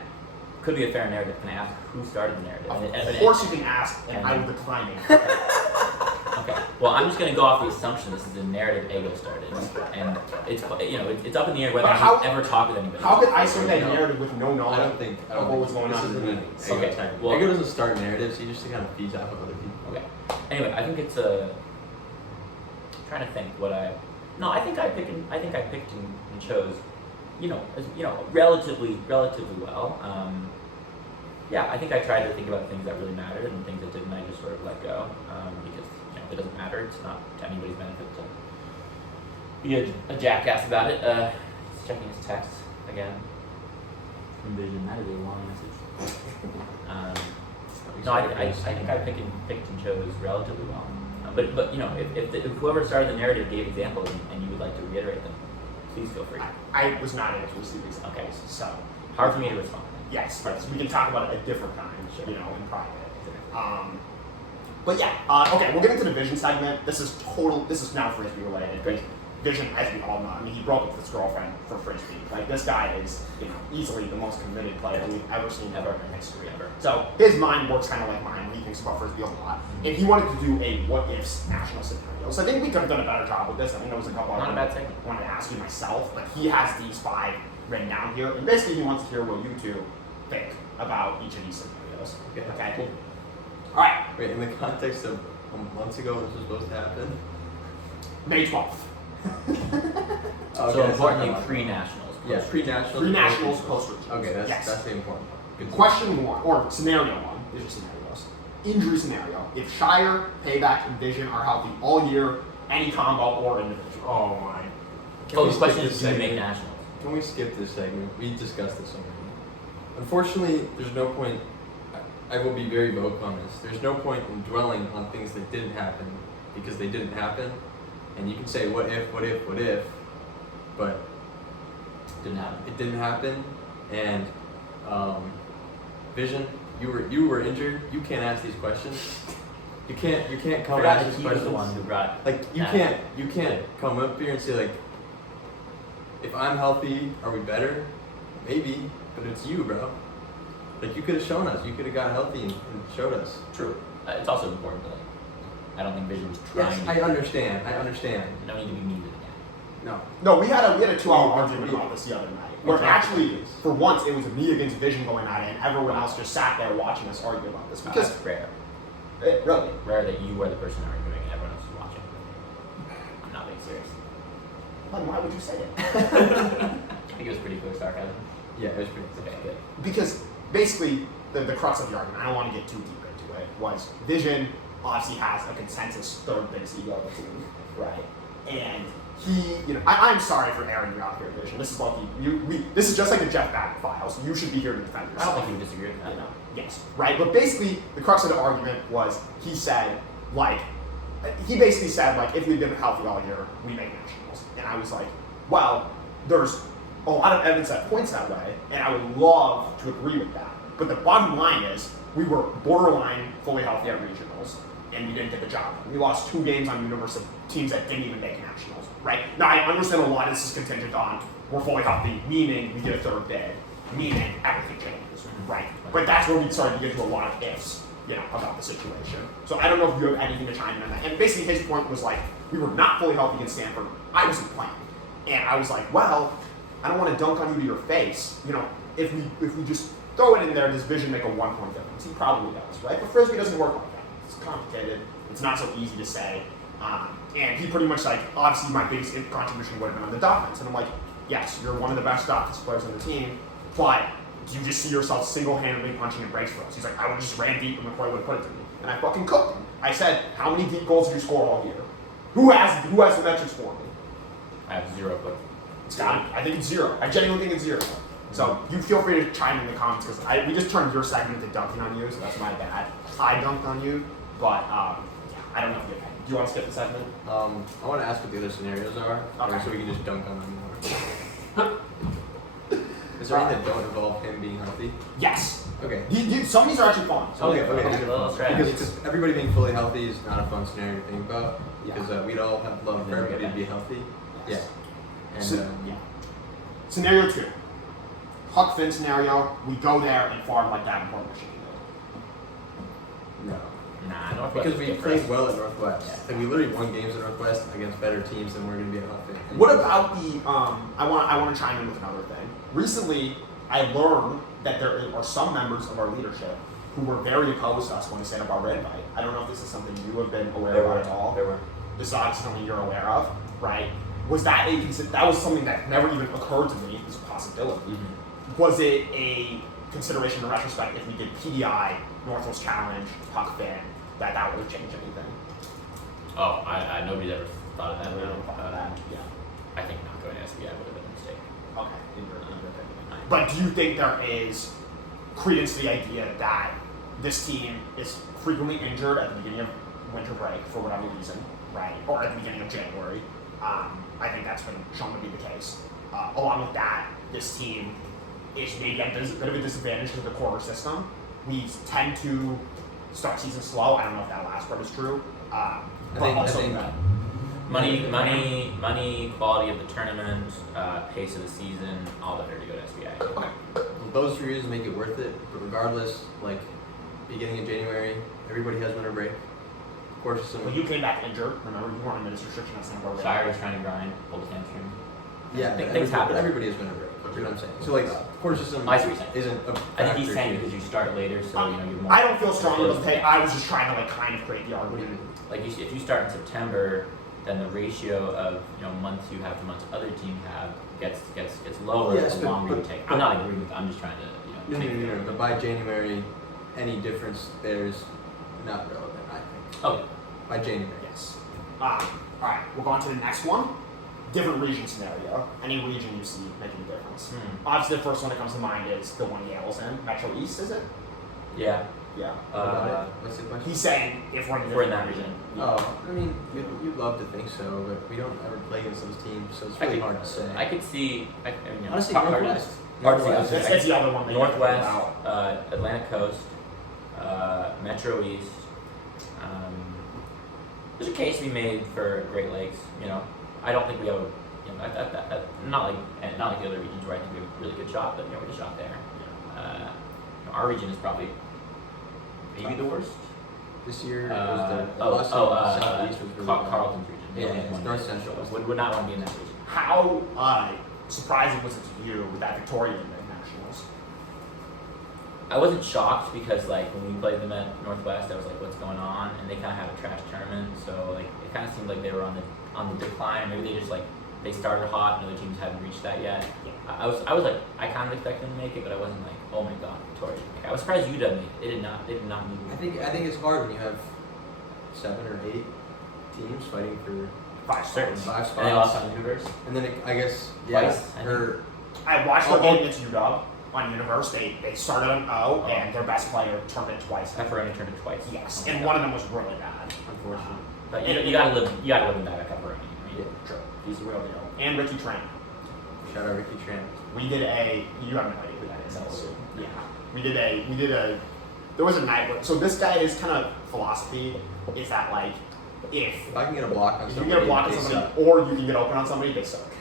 could be a fair narrative. Can I ask who started the narrative? Of course you can ask, and I will decline it. Okay. Well, I'm just going to go off the assumption this is a narrative Ego started, and it's it's up in the air whether I've ever talked with anybody. How could I start that narrative with no I knowledge don't think of what was going this on in the isn't meetings? Ego Okay, type. well- Ego doesn't start narratives. He just kind of feeds off of other people. Okay. Anyway, I think it's a. I'm trying to think what I. No, I think I picked and chose, relatively well. Yeah, I think I tried to think about things that really mattered and things that didn't. I just sort of let go because if it doesn't matter, it's not to anybody's benefit to be a jackass about it. He's checking his text again. Envision, that is a long message. No, I think I picked and chose relatively well. But if whoever started the narrative gave examples and you would like to reiterate them, please feel free. I was not able to receive these Okay. so Hard for me to respond. yes, but we can talk about it at different times, Sure. in private. But yeah, okay, we'll get into the vision segment. This is now Frisbee related. Great. Vision, as we all know, I mean, he broke up with his girlfriend for Frisbee. Like, this guy is, easily the most committed player we've ever seen Ever. in history. Ever. So his mind works kind of like mine when he thinks about Frisbee a lot. And he wanted to do a what-ifs national scenario. So I think we could have done a better job with this. I think there was a couple Not a bad segment. I wanted to ask you myself, but he has these 5 written down here. And basically he wants to hear what you two think about each of these scenarios. Okay. Cool. All right, Wait, in the context of months ago, this was supposed to happen. May 12th. Oh, So okay, importantly, that's not- pre-nationals. Yeah, pre-nationals. Pre-nationals, post-regionals. Okay, Yes. that's the important part. Good. Question 1, or scenario 1, these are scenarios. Injury scenario. If Shire, PaybaK, and Vision are healthy all year, any combo or individual. Oh my. Oh, the skip question this is, do you make segment? nationals? Can we skip this segment? We discussed this already. Unfortunately, there's no point. I will be very vocal on this. There's no point in dwelling on things that didn't happen because they didn't happen. And you can say what if, but Didn't happen. it didn't happen. And Vision, you were injured. You can't ask these questions. You can't I come and forgot ask that these he was questions. the one who brought. Like you can't come up here and say like, if I'm healthy, are we better? Maybe, but it's you, bro. Like you could have shown us. You could have got healthy and showed us. True. It's also important to I don't think Vision was trying. Yes, to I understand. No need to be mean to the guy. No, we had a 2-hour argument about this the other night. Where Exactly. actually, for once, it was me against Vision going at it, and everyone else just sat there watching us argue about this. Because That's rare. really, Rare that you are the person arguing and everyone else is watching. I'm not being serious. then why would you say it? I think it was pretty clear sarcasm. Yeah, it was pretty. Okay, good. Because basically, the crux of the argument, I don't want to get too deep into it, was Vision obviously has a consensus third biggest ego of the team, right? And he, I'm sorry for airing you out here, Vision. This is like this is just like the Jeff Babbitt files. You should be here to defend I yourself. don't think you would disagree with that. Yes, right. But basically, the crux of the argument was he basically said if we've been healthy all year, we make nationals. And I was like, well, there's a lot of evidence that points that way, and I would love to agree with that. But the bottom line is, we were borderline fully healthy at regionals, and we didn't get the job. We lost 2 games on universal teams that didn't even make nationals, right? Now, I understand a lot of this is contingent on we're fully healthy, meaning we get a third bid, meaning everything changes, right? But that's where we started to get to a lot of ifs, about the situation. So I don't know if you have anything to chime in on that. And basically his point was we were not fully healthy against Stanford. I wasn't playing. And I was like, well, I don't want to dunk on you to your face. If we just throw it in there, does Vision make a 1-point difference? He probably does, right? But Frisbee doesn't work like that. It's complicated. It's not so easy to say. And he pretty much obviously my biggest contribution would have been on the defense. And I'm like, yes, you're one of the best offensive players on the team, but do you just see yourself single-handedly punching in breaks for us? He's like, I would have just ran deep and McCoy would have put it to me. And I fucking cooked him. I said, how many deep goals did you score all year? Who has the metrics for me? I have 0 but It's gone. I think it's 0. I genuinely think it's 0. So you feel free to chime in the comments because we just turned your segment into dunking on you, so that's my bad. I dunked on you, but I don't know if you. Do you want to skip the segment? I want to ask what the other scenarios are, Okay. so we can just dunk on them more. Is there any that don't involve him being healthy? Yes. Okay. Some of these are actually fun. Let's try it. Because everybody being fully healthy is not a fun scenario to think about. Yeah. Because we'd all have love for Then we everybody get to be healthy. Yes. Yeah. And Scenario 2. Huck Finn scenario, we go there and farm like Davenport, Michigan did. No. Nah, Northwest. Because is we good for played us. well at Northwest. Yeah. Like we literally won games at Northwest against better teams than we're going to be at Huck Finn. What about the, I want to chime in with another thing. Recently, I learned that there are some members of our leadership who were very opposed to us when we set up our red fight. I don't know if this is something you have been aware There of were. at all. There were. This is obviously something you're aware of, right? Was that that was something that never even occurred to me as a possibility. Mm-hmm. Was it a consideration in retrospect if we did PDI, Northwest Challenge, Huck Finn, that would have changed anything? Oh, I nobody's ever thought of that. Never thought of that. Yeah. I think not going to SBI would have been a mistake. Okay. In your opinion. But do you think there is credence to the idea that this team is frequently injured at the beginning of winter break for whatever reason, right? Or at the beginning of January. I think that's been shown to be the case. Along with that, this team is maybe at a bit of a disadvantage to the quarter system. We tend to start season slow. I don't know if that last part is true. I But think also Money, quality of the tournament, pace of the season, all better to go to SBI. Okay. Well, those 3 years make it worth it, but regardless, like beginning of January, everybody has winter break. Of course, some. Well, you came back injured. Remember, you weren't in minutes restriction at San Diego. Shire was trying to grind, pulled his hamstring. Yeah, Things happen. Everybody has winter break. You know what I'm saying? So like, quarter system I see what you're saying. isn't a I think he's factor saying here. because you start later, so you know you're more. I don't feel strongly about the pay. I was just trying to like kind of create the argument. Like if you start in September, then the ratio of months you have to months other teams have gets lower Yes, the longer you take. I'm not agreeing with. I'm just trying to No. But by January, any difference there is not relevant. I think. Okay. By January. Yes. All right. We'll go on to the next one. Different region scenario. Any region you see making a difference. Obviously, the first one that comes to mind is the one Yale's in. Metro East, is it? Yeah. Yeah. What about it? What's the question? He's saying if we're in, If we're in that region. Oh, I mean, you'd love to think so, but we don't ever play against those teams, so it's really hard to say. I could see. Honestly, hard to- Northwest. hard to see. Northwest. That's the other one. That you have to think Northwest, about. Atlantic Coast, Metro East. There's a case to be made for Great Lakes. I don't think we have a. Not like the other regions where I think we have a really good shot, but we're just not there. Our region is probably maybe the worst. This year was the loss in Southeast was really bad. Carleton's region. Yeah, They only it's won North that. Central. Would not want to be in that region. How surprising was it to you that Victoria didn't make nationals? I wasn't shocked because when we played them at Northwest, I was like, what's going on? And they kind of had a trash tournament, so it kind of seemed like they were on the decline. Maybe they just they started hot and other teams hadn't reached that yet. Yeah. I was I kind of expected them to make it, but I wasn't like, oh my god, Victoria. I was surprised UW made it. They did not move. I think it's hard when you have 7 or 8 teams fighting for 5 Certain. spots. 5 And they lost spots, on Universe. and then I guess Twice, I or I watched the Oh, game oh. against UW on Universe. They started on O, and their best player turned it twice. Pepperoni turned it twice. Yes, Oh my and God. one of them was really bad. unfortunately. But you gotta live in that at Pepperoni. I mean, True. He's the real deal. And Ricky Tran. Shout out Ricky Tran. We did you have no idea who that is, I assume. Yeah. We did a, there was a night where, so this guy, his kind of philosophy is that If I can get a block on if you somebody, get a block on they somebody, suck. or you can get open on somebody, they suck.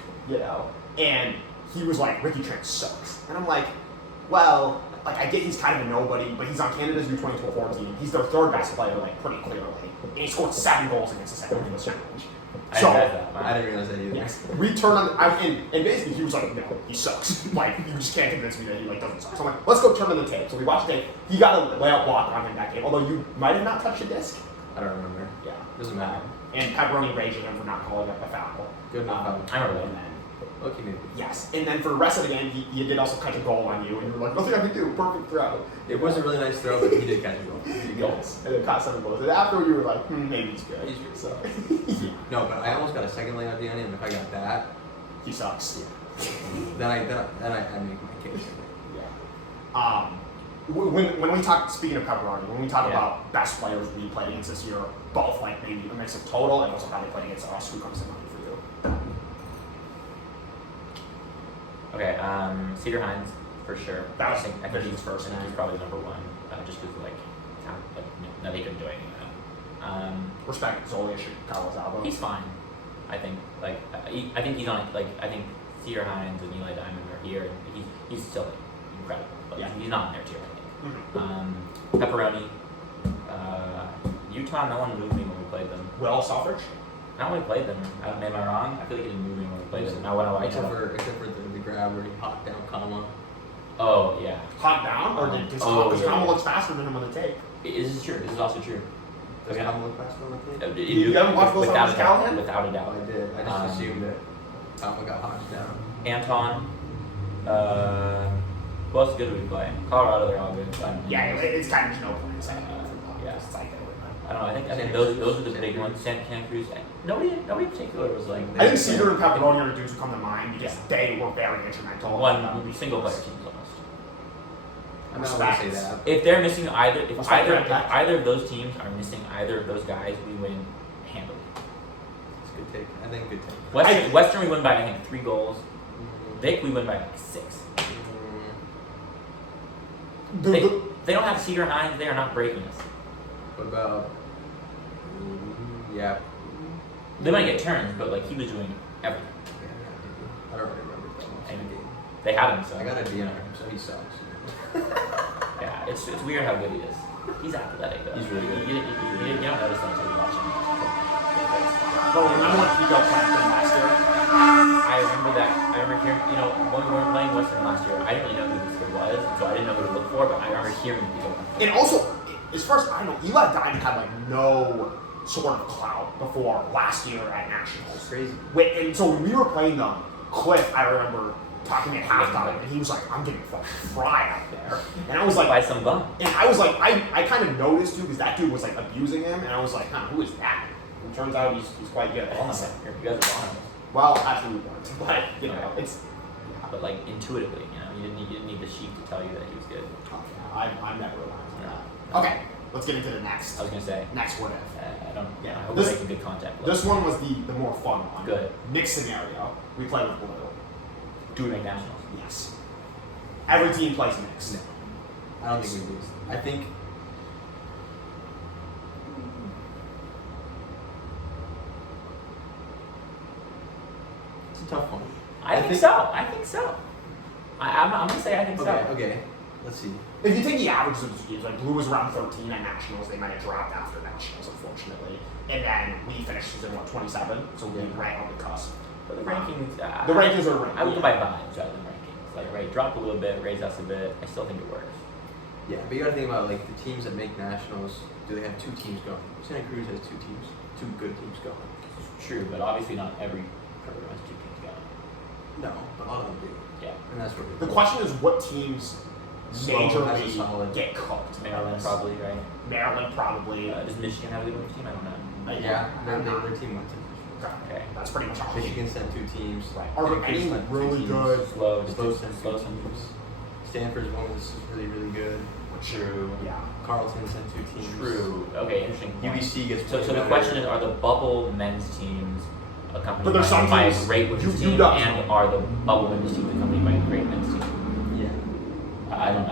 And he was like, Ricky Trent sucks. And I'm like, well, I get he's kind of a nobody, but he's on Canada's U24 team. He's their 3rd best player, pretty clearly. And he scored 7 goals against the second English challenge. I So, read that. I didn't realize that either. yes, we turned on, and basically he was like, no, he sucks. You just can't convince me that he doesn't suck. So I'm like, let's go turn on the tape. So we watched the tape. He got a layout block on him that game, although you might have not touched the disc. I don't remember. Yeah. Doesn't matter. And Pepperoni raging him for not calling it a foul. Good enough. I remember And that. then, Okay, maybe. yes, and then for the rest of the game, he did also catch a goal on you, and you were like, nothing I can do, perfect throw. It was a really nice throw, but he did catch a goal. Goals. And it caught 7 goals. And after you were like, maybe he's good. He's good. So, No, but I almost got a second layup on him. If I got that, he sucks. then I make my case. Yeah. When we talk, speaking of Pepperoni, when we talk Yeah. about best players we played against this year, both maybe a mix of total and also probably played against us, who comes to mind for you? Okay, Cedar Hines for sure. That was I think Vision's he's first I think he's name. probably number 1, just because no, they couldn't do anything with him. Respect Zoli Kawazawa. He's fine. I think I think he's on I think Cedar Hines and Eli Diamond are here. And he's still incredible, but Yeah. he's not in their tier, I think. Mm-hmm. Pepperoni. Utah, no one moved me when we played them. Will Selfridge? Not when we played them. Am I wrong? I feel like he didn't move me when we played them. Now when I Except for the grab where he hopped down comma. Oh yeah. Hot down? Or did because Kama looks faster than him on the tape? This is true. This is also true. Does Okay. comma look faster on the tape? You haven't watched Will without Selfridge a doubt. Callahan? Without a doubt. Oh, I did. I just assumed that comma got hopped down. Anton. Who else is good we play? Colorado, they're all good. Yeah, it's kind of no point in saying Yeah. It's like I don't know. I think those are the big ones. Santa Cruz. Nobody in particular was like. I think Cedar and Pepperoni are the dudes who come to mind because they were very instrumental. One single player teams almost. I'm not going to say that. If they're missing either, if Respect either, their if impact. either of those teams are missing either of those guys, we win handily. It's a good take. I think good take. Western we win by I think 3 goals. Vic we win by like 6. They don't have Cedar Hines. They are not breaking us. What about? Yeah. They might get turns, but like he was doing everything. I don't really remember that much. And they had him, so I got a D on him, so he sucks. yeah, it's weird how good he is. He's athletic though. He's really good. You don't notice that until you watch him. But remember when Pico played them last year? I remember hearing, when we were playing Western last year, I didn't really know who this kid was, so I didn't know who to look for, but I remember hearing people. And also, as far as I know, Eli Diamond had like no sort of clout before last year at Nationals. Crazy. And so when we were playing them, Cliff, I remember talking at halftime, and he was like, "I'm getting fucking fried out there," and I was like, By some bum. and I was like, I kind of noticed too because that dude was like abusing him, and I was like, who is that? And it turns out he's quite good. Honestly, you guys are wrong. Well, actually, we weren't, but it's. But like intuitively, you didn't need the sheet to tell you that he was good. I'm never reliant on that. Okay, let's get into the next. I was gonna say. Next what if? I don't. Yeah. I hope This- we're making good contact. This one was the more fun one. Good. Mixed scenario. We play with blue. Do we make nationals? Yes. Every team plays mixed. No. I don't think we lose. I think. It's a tough one. I think so. I'm gonna say I think so. Okay. Let's see. If you take the averages of the teams, like blue was around 13 at nationals, they might have dropped after nationals, unfortunately. And then we finished in 27, so we right on the cusp. But the rankings. The rankings are ranked. I would go by vibes rather than rankings. Like right, drop a little bit, raise us a bit. I still think it works. Yeah, but you gotta think about like the teams that make nationals. Do they have 2 teams going? Santa Cruz has 2 teams, 2 good teams going. It's true, but obviously not every program has 2 teams going. No, but a lot of them do. Yeah. And that's what The question is what teams Smaug has a majorly solid- get cooked. Maryland probably, right? Maryland probably. Does Michigan have a good women's team? I don't know. Yeah, I'm not- their team went to Okay. That's pretty much all. Michigan sent 2 teams. Right. Are there Syracuse any sent 2 really teams. good? Slow sent 2 some teams. Stanford's women's is really, really good. True. Yeah. Carleton sent 2 teams. True. Okay, interesting. point. UBC gets So the better. question is, are the bubble men's teams accompanied But there's some by a teams- great women's you team, don't. and are the bubble women's teams accompanied by a great men's team? Yeah. I don't.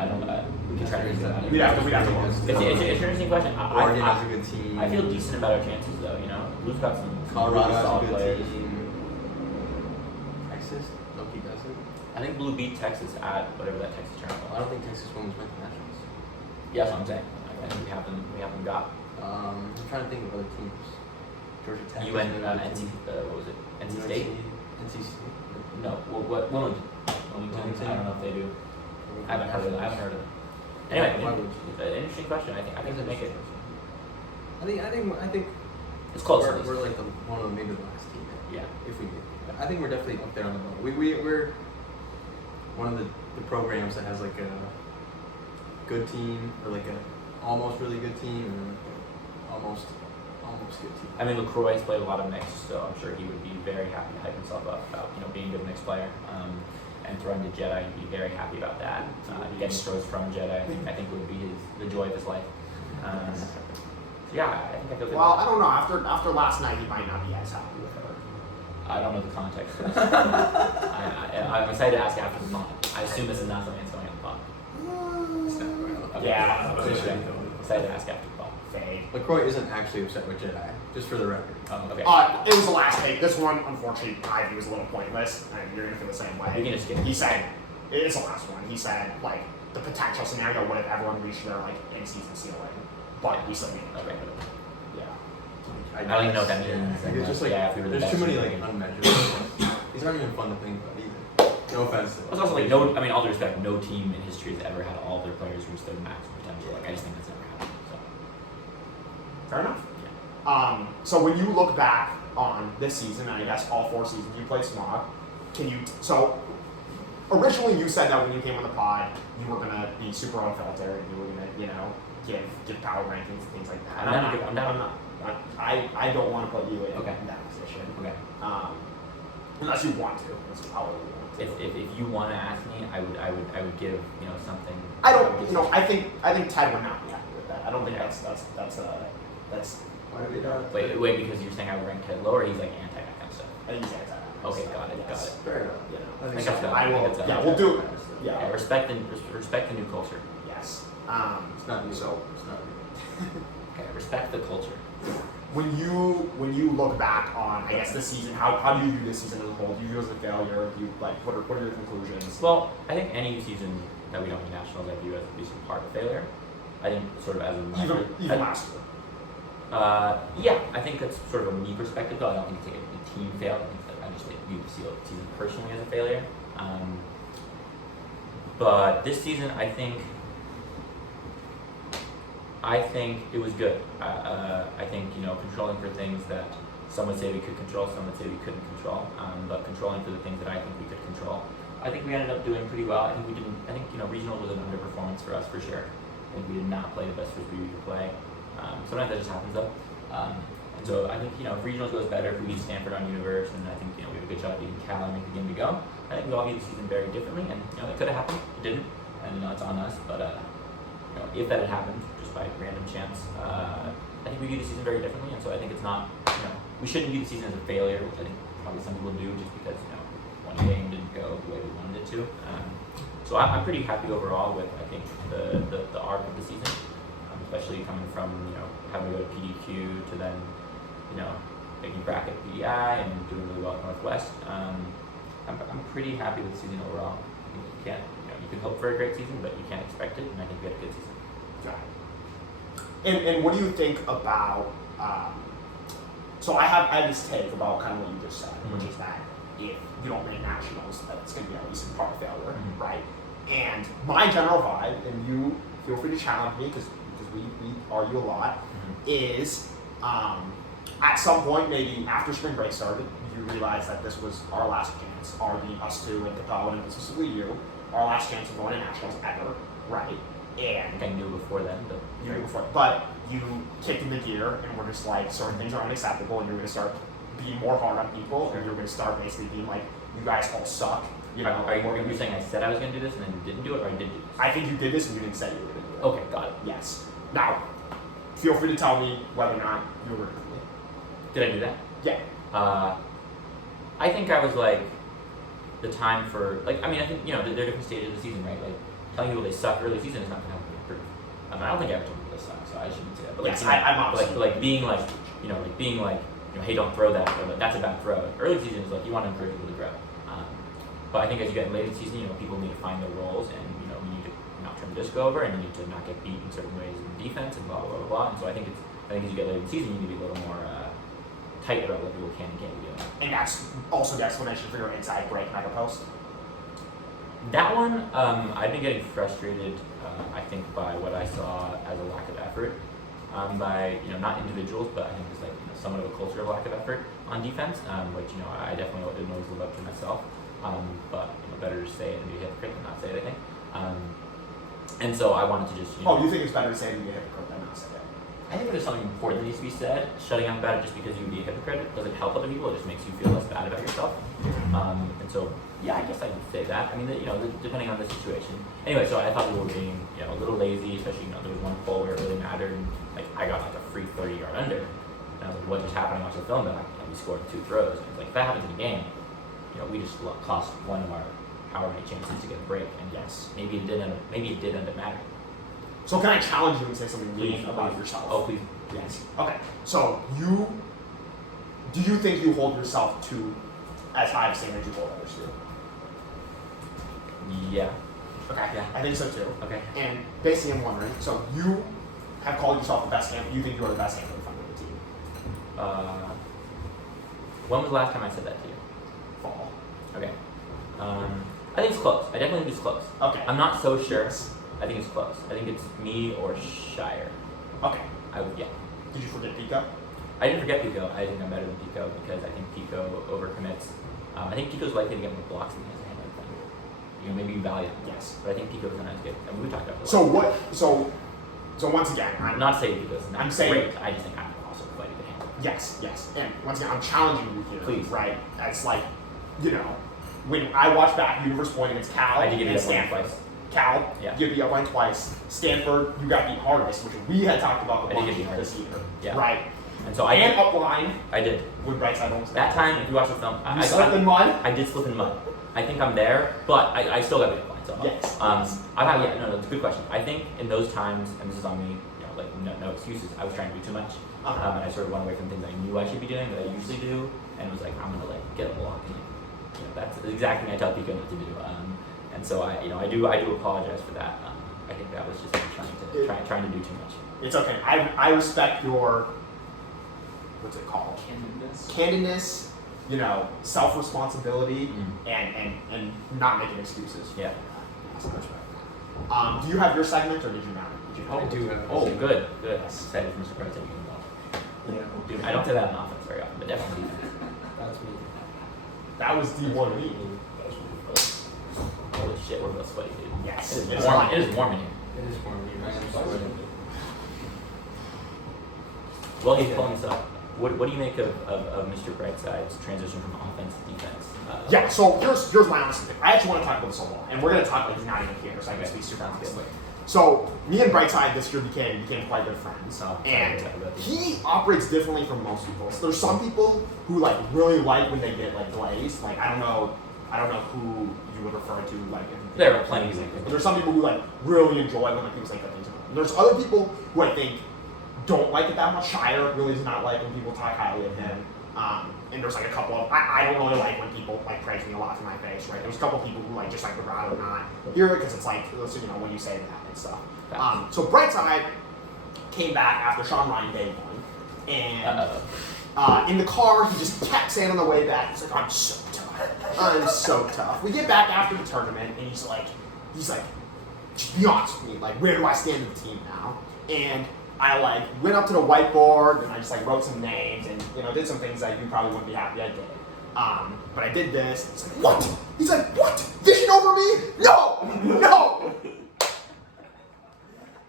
We can try to figure that out. We'd have to look. It's an interesting question. Oregon has a good team. I feel decent about our chances, though. Blue's got some Colorado really has a solid good players. team. Texas? Loki doesn't. I think Blue beat Texas at whatever that Texas tournament I was. don't think Texas women's went to nationals. Yeah, that's what I'm saying. I think we have them. Got I'm trying to think of other teams. Georgia Tech. UN, NC. What was it? NC State. NC State. No. What? Wilmington. Wilmington. I don't know if they do. I haven't heard of them. Anyway, Why would an interesting question. I think they make it. I think It's close. at least. we're like one of maybe the last team. Yeah. If we do. I think we're definitely up there on the bubble. We're one of the programs that has like a good team or like a almost really good team and almost good team. I mean, LaCroix's played a lot of mixed, so I'm sure he would be very happy to hype himself up about being a good mixed player. And throwing to Jedi, he'd be very happy about that. Getting throws from Jedi, I think would be the joy of his life. So yeah, I think I feel good. Well, I don't know. After last night, he might not be as happy with her. I don't know the context. I'm excited to ask after the pod. I assume this is not something that's going on the pod. It's not going on. Okay. Yeah. Excited to ask after the pod. Fade. LaCroix isn't actually upset with Jedi, just for the record. Oh, okay. It was the last take. This one, unfortunately, Ivy was a little pointless, and you're gonna feel the same way. We can just skip it. He said, it's the last one. He said like the potential scenario would have everyone reached their like in-season ceiling, but we still need Okay. Yeah. I don't even know what that means. Like, it's just like, yeah, if we were the there's best too many team. like unmeasured. These aren't even fun to think about either. No offense to It's also like no. I mean, all due respect, no team in history has ever had all their players reach their max potential. Like I just think that's never happened. So Fair enough. yeah. So when you look back on this season, and I guess all 4 seasons, you played Smaug. So originally you said that when you came on the pod, you were gonna be super unfiltered, and you were gonna, give power rankings and things like that. I'm down. I don't want to put you in Okay. that position. Okay. Unless you want to. Unless you probably want to. If you want to ask me, I would give something. I don't. I think Ted would not be happy with that. I don't think that's. Why do we not? Wait, because you're saying I would rank Ted lower. He's like anti that kind of stuff. I think he's anti. Okay, got it. Fair enough. You know. I think I so. guess so. I will. think it's Yeah, we'll do. Yeah, Yeah. respect the new culture. Yes. It's not new. So It's not new. Okay, respect the culture. when you look back on, I guess, this season, how do you view this season as a whole? Do you view it as a failure? Do you what are your conclusions? Well, I think any season that we don't win nationals, I view as at least in part a failure. I think sort of as a Even last year. Yeah, I think that's sort of a me perspective, though. I don't think it's like a team fail. I think that I just view the season personally as a failure. But this season, I think it was good. I think controlling for things that some would say we could control, some would say we couldn't control. But controlling for the things that I think we could control, I think we ended up doing pretty well. I think regional was an underperformance for us for sure. I think we did not play the best frisbee we could play. Sometimes that just happens though. And so I think if regionals goes better, if we beat Stanford on Universe, and I think we have a good shot at beating Cal and make the game to go. I think we all view the season very differently, and it could have happened. It didn't, and it's on us. But if that had happened just by random chance, I think we view the season very differently, and so I think it's not. We shouldn't view the season as a failure, which I think probably some people do, just because one game didn't go the way we wanted it to. So I'm pretty happy overall with the arc of the season, especially coming from having to go to PDQ to then making bracket PDI and doing really well at Northwest. I'm pretty happy with the season overall. I think you can't you can hope for a great season, but you can't expect it, and I think we had a good season. And what do you think about? So I have this take about kind of what you just said, which is that if you don't make nationals, that it's going to be at least in part a failure, right? And my general vibe, and you feel free to challenge me because we argue a lot, is at some point, maybe after spring break started, you realize that this was our last chance, us two and Capella, and specifically you, our last chance of going to nationals ever, right? And I think I knew before then, but you kicked in the gear, and we're just like, certain things are unacceptable, and you're going to start being more hard on people, and you're going to start basically being like, you guys all suck. Are you saying I said I was going to do this and then didn't do it, or I did do this? I think you did this, and you didn't say you were going to do it. Okay, got it. Yes. Now, feel free to tell me whether or not you were going to do it. Did I do that? Yeah. I think I was like, the time for, I think, there are different stages of the season, right? Like, telling people they suck early season is not going to help them improve. I don't think I ever told people they suck, so I shouldn't say that. But yes, I'm opposite. being hey, don't throw that, or that's a bad throw. Early season is you want to encourage people to grow. But I think as you get late in the season, people need to find their roles, and we need to not turn the disco over, and you need to not get beat in certain ways in defense, and blah blah blah blah. And so I think as you get late in the season, you need to be a little more tight about what people can and can't be doing. And that's also the explanation for your inside break mega post. That one, I've been getting frustrated, I think, by what I saw as a lack of effort by, not individuals, but I think it's somewhat of a culture of lack of effort on defense, which, I definitely didn't always live up to myself, but, better to say it and be a hypocrite than not say anything. And so I wanted to just, Oh, you think it's better to say it and be a hypocrite than not say it? I think there's something important that needs to be said. Shutting up about it just because you would be a hypocrite doesn't help other people. It just makes you feel less bad about yourself. And so, yeah, I guess I would say that. I mean, depending on the situation. Anyway, so I thought we were being, a little lazy, especially, there was one pull where it really mattered, and I got a free 30-yard under. And I was like, what just happened? I watched the film back, and we scored 2 throws. And it's if that happens in a game, we just cost one of our however many chances to get a break. And yes, maybe it did end up mattering. So can I challenge you and say something mean about yourself? Oh, please. Yes. Okay. So do you think you hold yourself to as high of standards you hold others to? Yeah. Okay. Yeah. I think so too. Okay. And basically, I'm wondering. So you have called yourself the best handler. You think you are the best handler in front of the team? When was the last time I said that to you? Fall. Okay. I think it's close. I definitely think it's close. Okay. I'm not so sure. Yes. I think it's close. I think it's me or Shire. Okay. I would, yeah. Did you forget Pico? I didn't forget Pico. I think I'm better than Pico because I think Pico overcommits. I think Pico's likely to get more blocks than he has a handler thing. You know, maybe Valiant. Yes. But I think Pico's not as good. I mean, we talked about it. So what? So once again, I'm not saying Pico's not I'm saying- great. I just think I'm also quite a good handler. Yes, yes. And once again, I'm challenging you here. Please. Right? It's like, you know, when I watch back Universe Point against Cal I did give and you that one Stanford. twice. Cal, Yeah. you beat up line twice. Stanford, you got beat hardest, which we had talked about I the did bunch get beat this year. Yeah. Right. And so I And did. up line I did. with Brightside almost. That time, if you watch the film, You slipped in mud? I did slip in mud. I think I'm there, but I still got beat up. So Yes, yes. I have no, it's a good question. I think in those times, and this is on me, you know, like no excuses. I was trying to do too much, and I sort of went away from things I knew I should be doing that I usually do, and was like, I'm gonna like get a block, and you know, that's the exact thing I tell Pico not to do. And so I do apologize for that. I think that was just me trying to do too much. It's okay. I respect your, what's it called? Candidness, you know, self-responsibility, and not making excuses. Yeah. So I respect that. Do you have your segment, or did you not? I do have. Oh, good. I'm excited for Mr. Brightside to get involved. Dude, I don't say that on offense very often, but definitely defense. That's me. That was D1 me. Holy shit, we're both sweaty, dude. Yes. It is It's warm. hot. It is warm in here. It is for me. I am sweating. While he's pulling this up, what do you make of Mr. Brightside's transition from offense to defense? Yeah, so here's my honest opinion. I actually want to talk about this a lot, and we're going to talk like he's not even here, so I can speak super honestly. So me and Brightside this year became quite good friends, and he operates differently from most people. So there's some people who like really like when they get like glazed. Like I don't know who you would refer to like. There are plenty of people. There's some people who like really enjoy when like people say good things about them. There's other people who I think don't like it that much. Shire really does not like when people talk highly of him. And there's like a couple of I don't really like when people like praise me a lot to my face, right? There's a couple of people who like just like would rather not hear it because it's like listen, you know, when you say that and stuff. So Brightside came back after Sean Ryan day one, and in the car he just kept saying on the way back, he's like, I'm so tough. I'm so tough. We get back after the tournament and he's like, just be honest with me, like where do I stand in the team now? And I like went up to the whiteboard and I just like wrote some names and you know did some things that you probably wouldn't be happy I did. But I did this. It's like what? He's like what? Vision over me? No.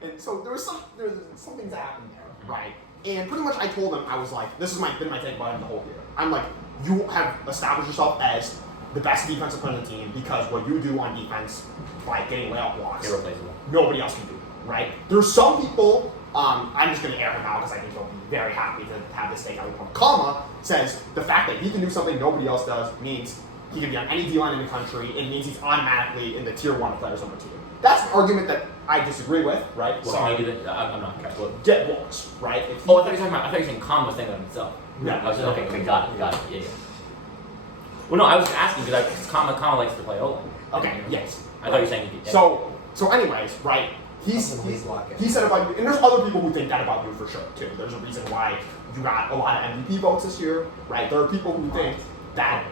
And so there's some things that happened there, right? And pretty much I told him I was like, this has been my take about him the whole year. I'm like, you have established yourself as the best defensive player on the team because what you do on defense, like getting layup blocks, Irreplaceable. nobody else can do, right? There's some people. I'm just going to air him out because I think he'll be very happy to have this take out of him. Comma says the fact that he can do something nobody else does means he can be on any D-line in the country. It means he's automatically in the tier 1 players on the team. That's an argument that I disagree with, right? Well, Sorry. maybe I'm not correct. Well, Get blocks, right? If he- I thought you were saying Khan was saying that himself. No. I was just, okay, got it, yeah. Well, no, I was asking because Khan likes to play O-line. Okay, yes. I thought you were saying he could. So anyways, right? He said about you, and there's other people who think that about you for sure too. There's a reason why you got a lot of MVP votes this year, right? There are people who think that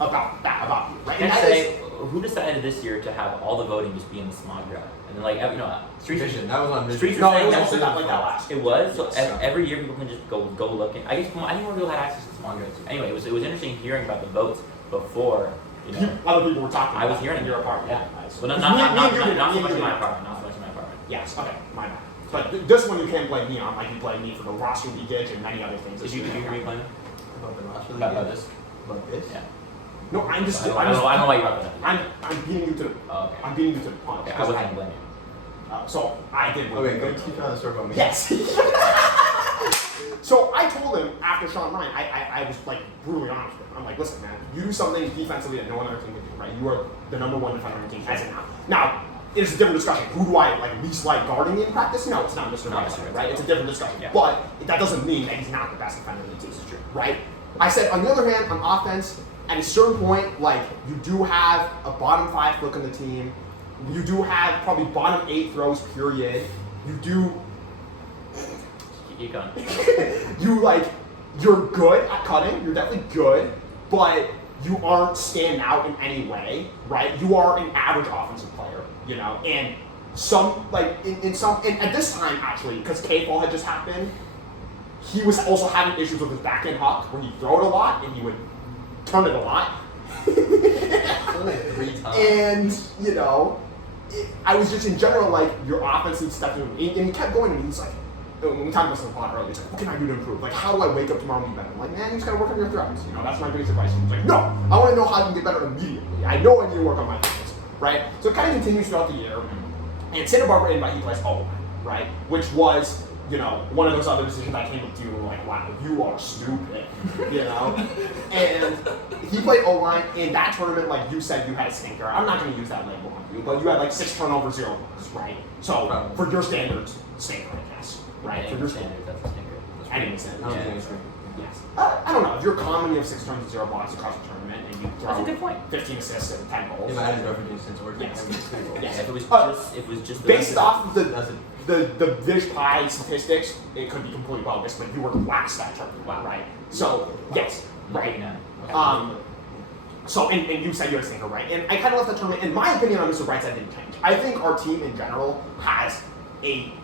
about you, right? Can I say, who decided this year to have all the voting just be in the Smaug graph? And then like, you know, Streets That was on Streets No, are it saying was that's also not like that last year. It was? So Yes. every year people can just go looking. I think more people had access to the Smaug graph too. Anyway, it was interesting hearing about the votes before, you know. Other people were talking. I was about hearing in it. your apartment. Yeah. Right, so- Well, Me not and you so did, much me in and you my did. apartment. Not so much in my apartment. Yes. Okay. My bad. But this one you can't blame me on, like you blame me for the roster leakage and many other things. Did you hear me playing? About the roster About this? About this? Yeah. No, I'm just. I don't know why you brought that up. I'm beating you to the. Oh, okay. I'm beating you to the punch. Okay, I wasn't gonna blame you. So I did. what Okay, you go did. keep trying to start about me. Yes. So I told him after Sean Ryan, I was like brutally honest with him. I'm like, listen, man, you do something defensively that no other team can do, right? You are the #1 defender on the team as of now. Now, it's a different discussion. Who do I like least like guarding in practice? No, it's not Mr. Brightside, right? It's a different discussion. Yeah. But that doesn't mean that he's not the best defender in the team. This is true, right? I said, on the other hand, on offense, at a certain point, like, you do have a bottom 5 look on the team. You do have probably bottom 8 throws, period. You do. Keep going. You're good at cutting. You're definitely good, but you aren't stand out in any way, right? You are an average offensive player, you know, and and at this time, actually, because K-Ball had just happened, he was also having issues with his back-end huck, where he'd throw it a lot, and he would turn it a lot. Only 3 times. And, you know, I was just in general, like, your offense needs to step in. And he kept going, and he's like, when we talked about this in the pod earlier, it's like, what can I do to improve? Like, how do I wake up tomorrow and be better? I'm like, man, you just gotta work on your throws. You know, that's my biggest advice. He's like, no, I wanna know how you can get better immediately. I know I need to work on my throws, right? So it kind of continues throughout the year. And Santa Barbara invite, he plays O-line, right? Which was, you know, one of those other decisions I came up to you and were like, wow, you are stupid, you know? And he played O-line in that tournament, like you said, you had a stinker. I'm not gonna use that label on you, but you had like 6 turnovers, 0 blocks, right? So for your standards, stinker, I guess, right? Yeah, For your standard, that's a stinker. Anyone said, I don't think it's great. yes. I don't know, if you're common, you have 6 turns and 0 blocks across the tournament, and you That's a throw good point. 15 assists and 10 goals. If I had to go for defense or Yes. Yeah, if it was just the Based off of That's the Vish Pie statistics, it could be completely bogus, but you were last that tournament, Wow. right? So, yes, right. Yeah. So, and you said you had a stinker, right? And I kind of left that tournament, and my opinion on Mr. Brightside didn't change. I think our team in general has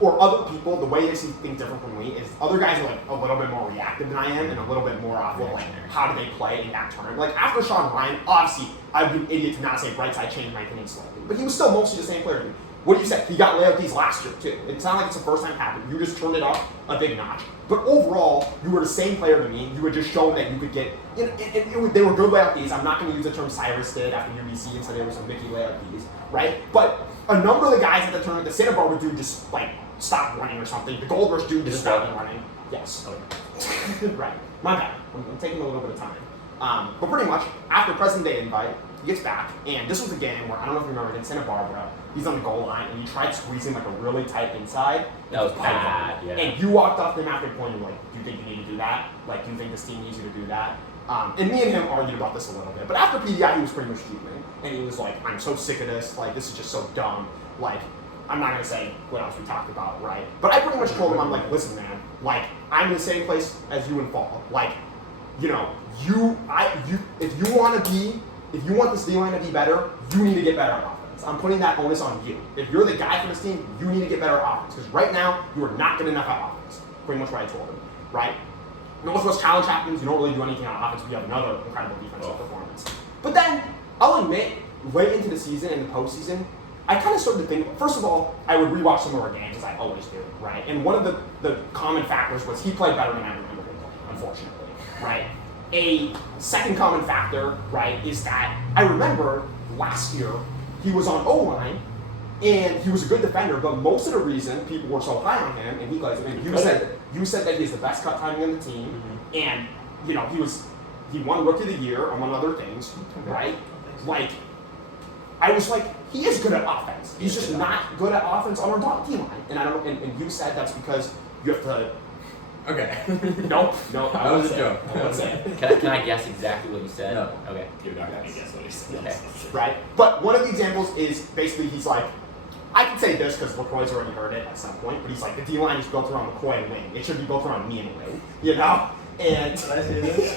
or other people, the way they see things different from me is other guys are like a little bit more reactive than I am and a little bit more off of like how do they play in that tournament. Like after Sean Ryan, obviously I'd be an idiot to not say Brightside changed my opinion slightly, but he was still mostly the same player to me. What do you say? He got layup these last year too. It's not like it's the first time it happened. You just turned it up a big notch. But overall, you were the same player to me. You were just showing that you could get. They were good layup Ds. I'm not going to use the term Cyrus did after UBC and said there were some Mickey layup Ds, right? But a number of the guys at the tournament, the Santa Barbara dude just like stopped running or something. The Gold Rush dude just stopped running. Yes. Okay. Right. My bad. I'm taking a little bit of time. But pretty much after President Day invite, he gets back, and this was a game where I don't know if you remember against Santa Barbara. He's on the goal line, and he tried squeezing like a really tight inside. That was bad, yeah. And you walked off to him after the point, and you're like, do you think you need to do that? Like, do you think this team needs you to do that? And me and him argued about this a little bit. But after PDI, he was pretty much fuming. And he was like, I'm so sick of this. Like, this is just so dumb. Like, I'm not going to say what else we talked about, right? But I pretty much told him, I'm like, listen, man. Like, I'm in the same place as you in fall. Like, you know, if you want this D-line to be better, you need to get better at offense. I'm putting that onus on you. If you're the guy for this team, you need to get better at offense. Because right now, you are not good enough at offense. Pretty much what I told him, right? Northwest Challenge happens, you don't really do anything on offense, but you have another incredible defensive performance. But then, I'll admit, late into the season and the postseason, I kind of started to think, first of all, I would rewatch some of our games, as I always do, right? And one of the common factors was he played better than I remember him playing, unfortunately, right? A second common factor, right, is that I remember last year he was on O-line and he was a good defender, but most of the reason people were so high on him, and he plays, and you said that he's the best cut timing on the team, and you know he won Rookie of the Year among other things, right? Like I was like, he is good at offense. He's just not good at offense on our D line, and I don't. And you said that's because you have to. Okay. No, that was a joke. I won't say it. Can I guess exactly what you said? No. Okay. You're not going to guess what he said. Okay. Right? But one of the examples is basically he's like, I can say this because McCoy's already heard it at some point, but he's like, the D line is built around McCoy and wing. It should be built around me and wing, you know? And Did I say this?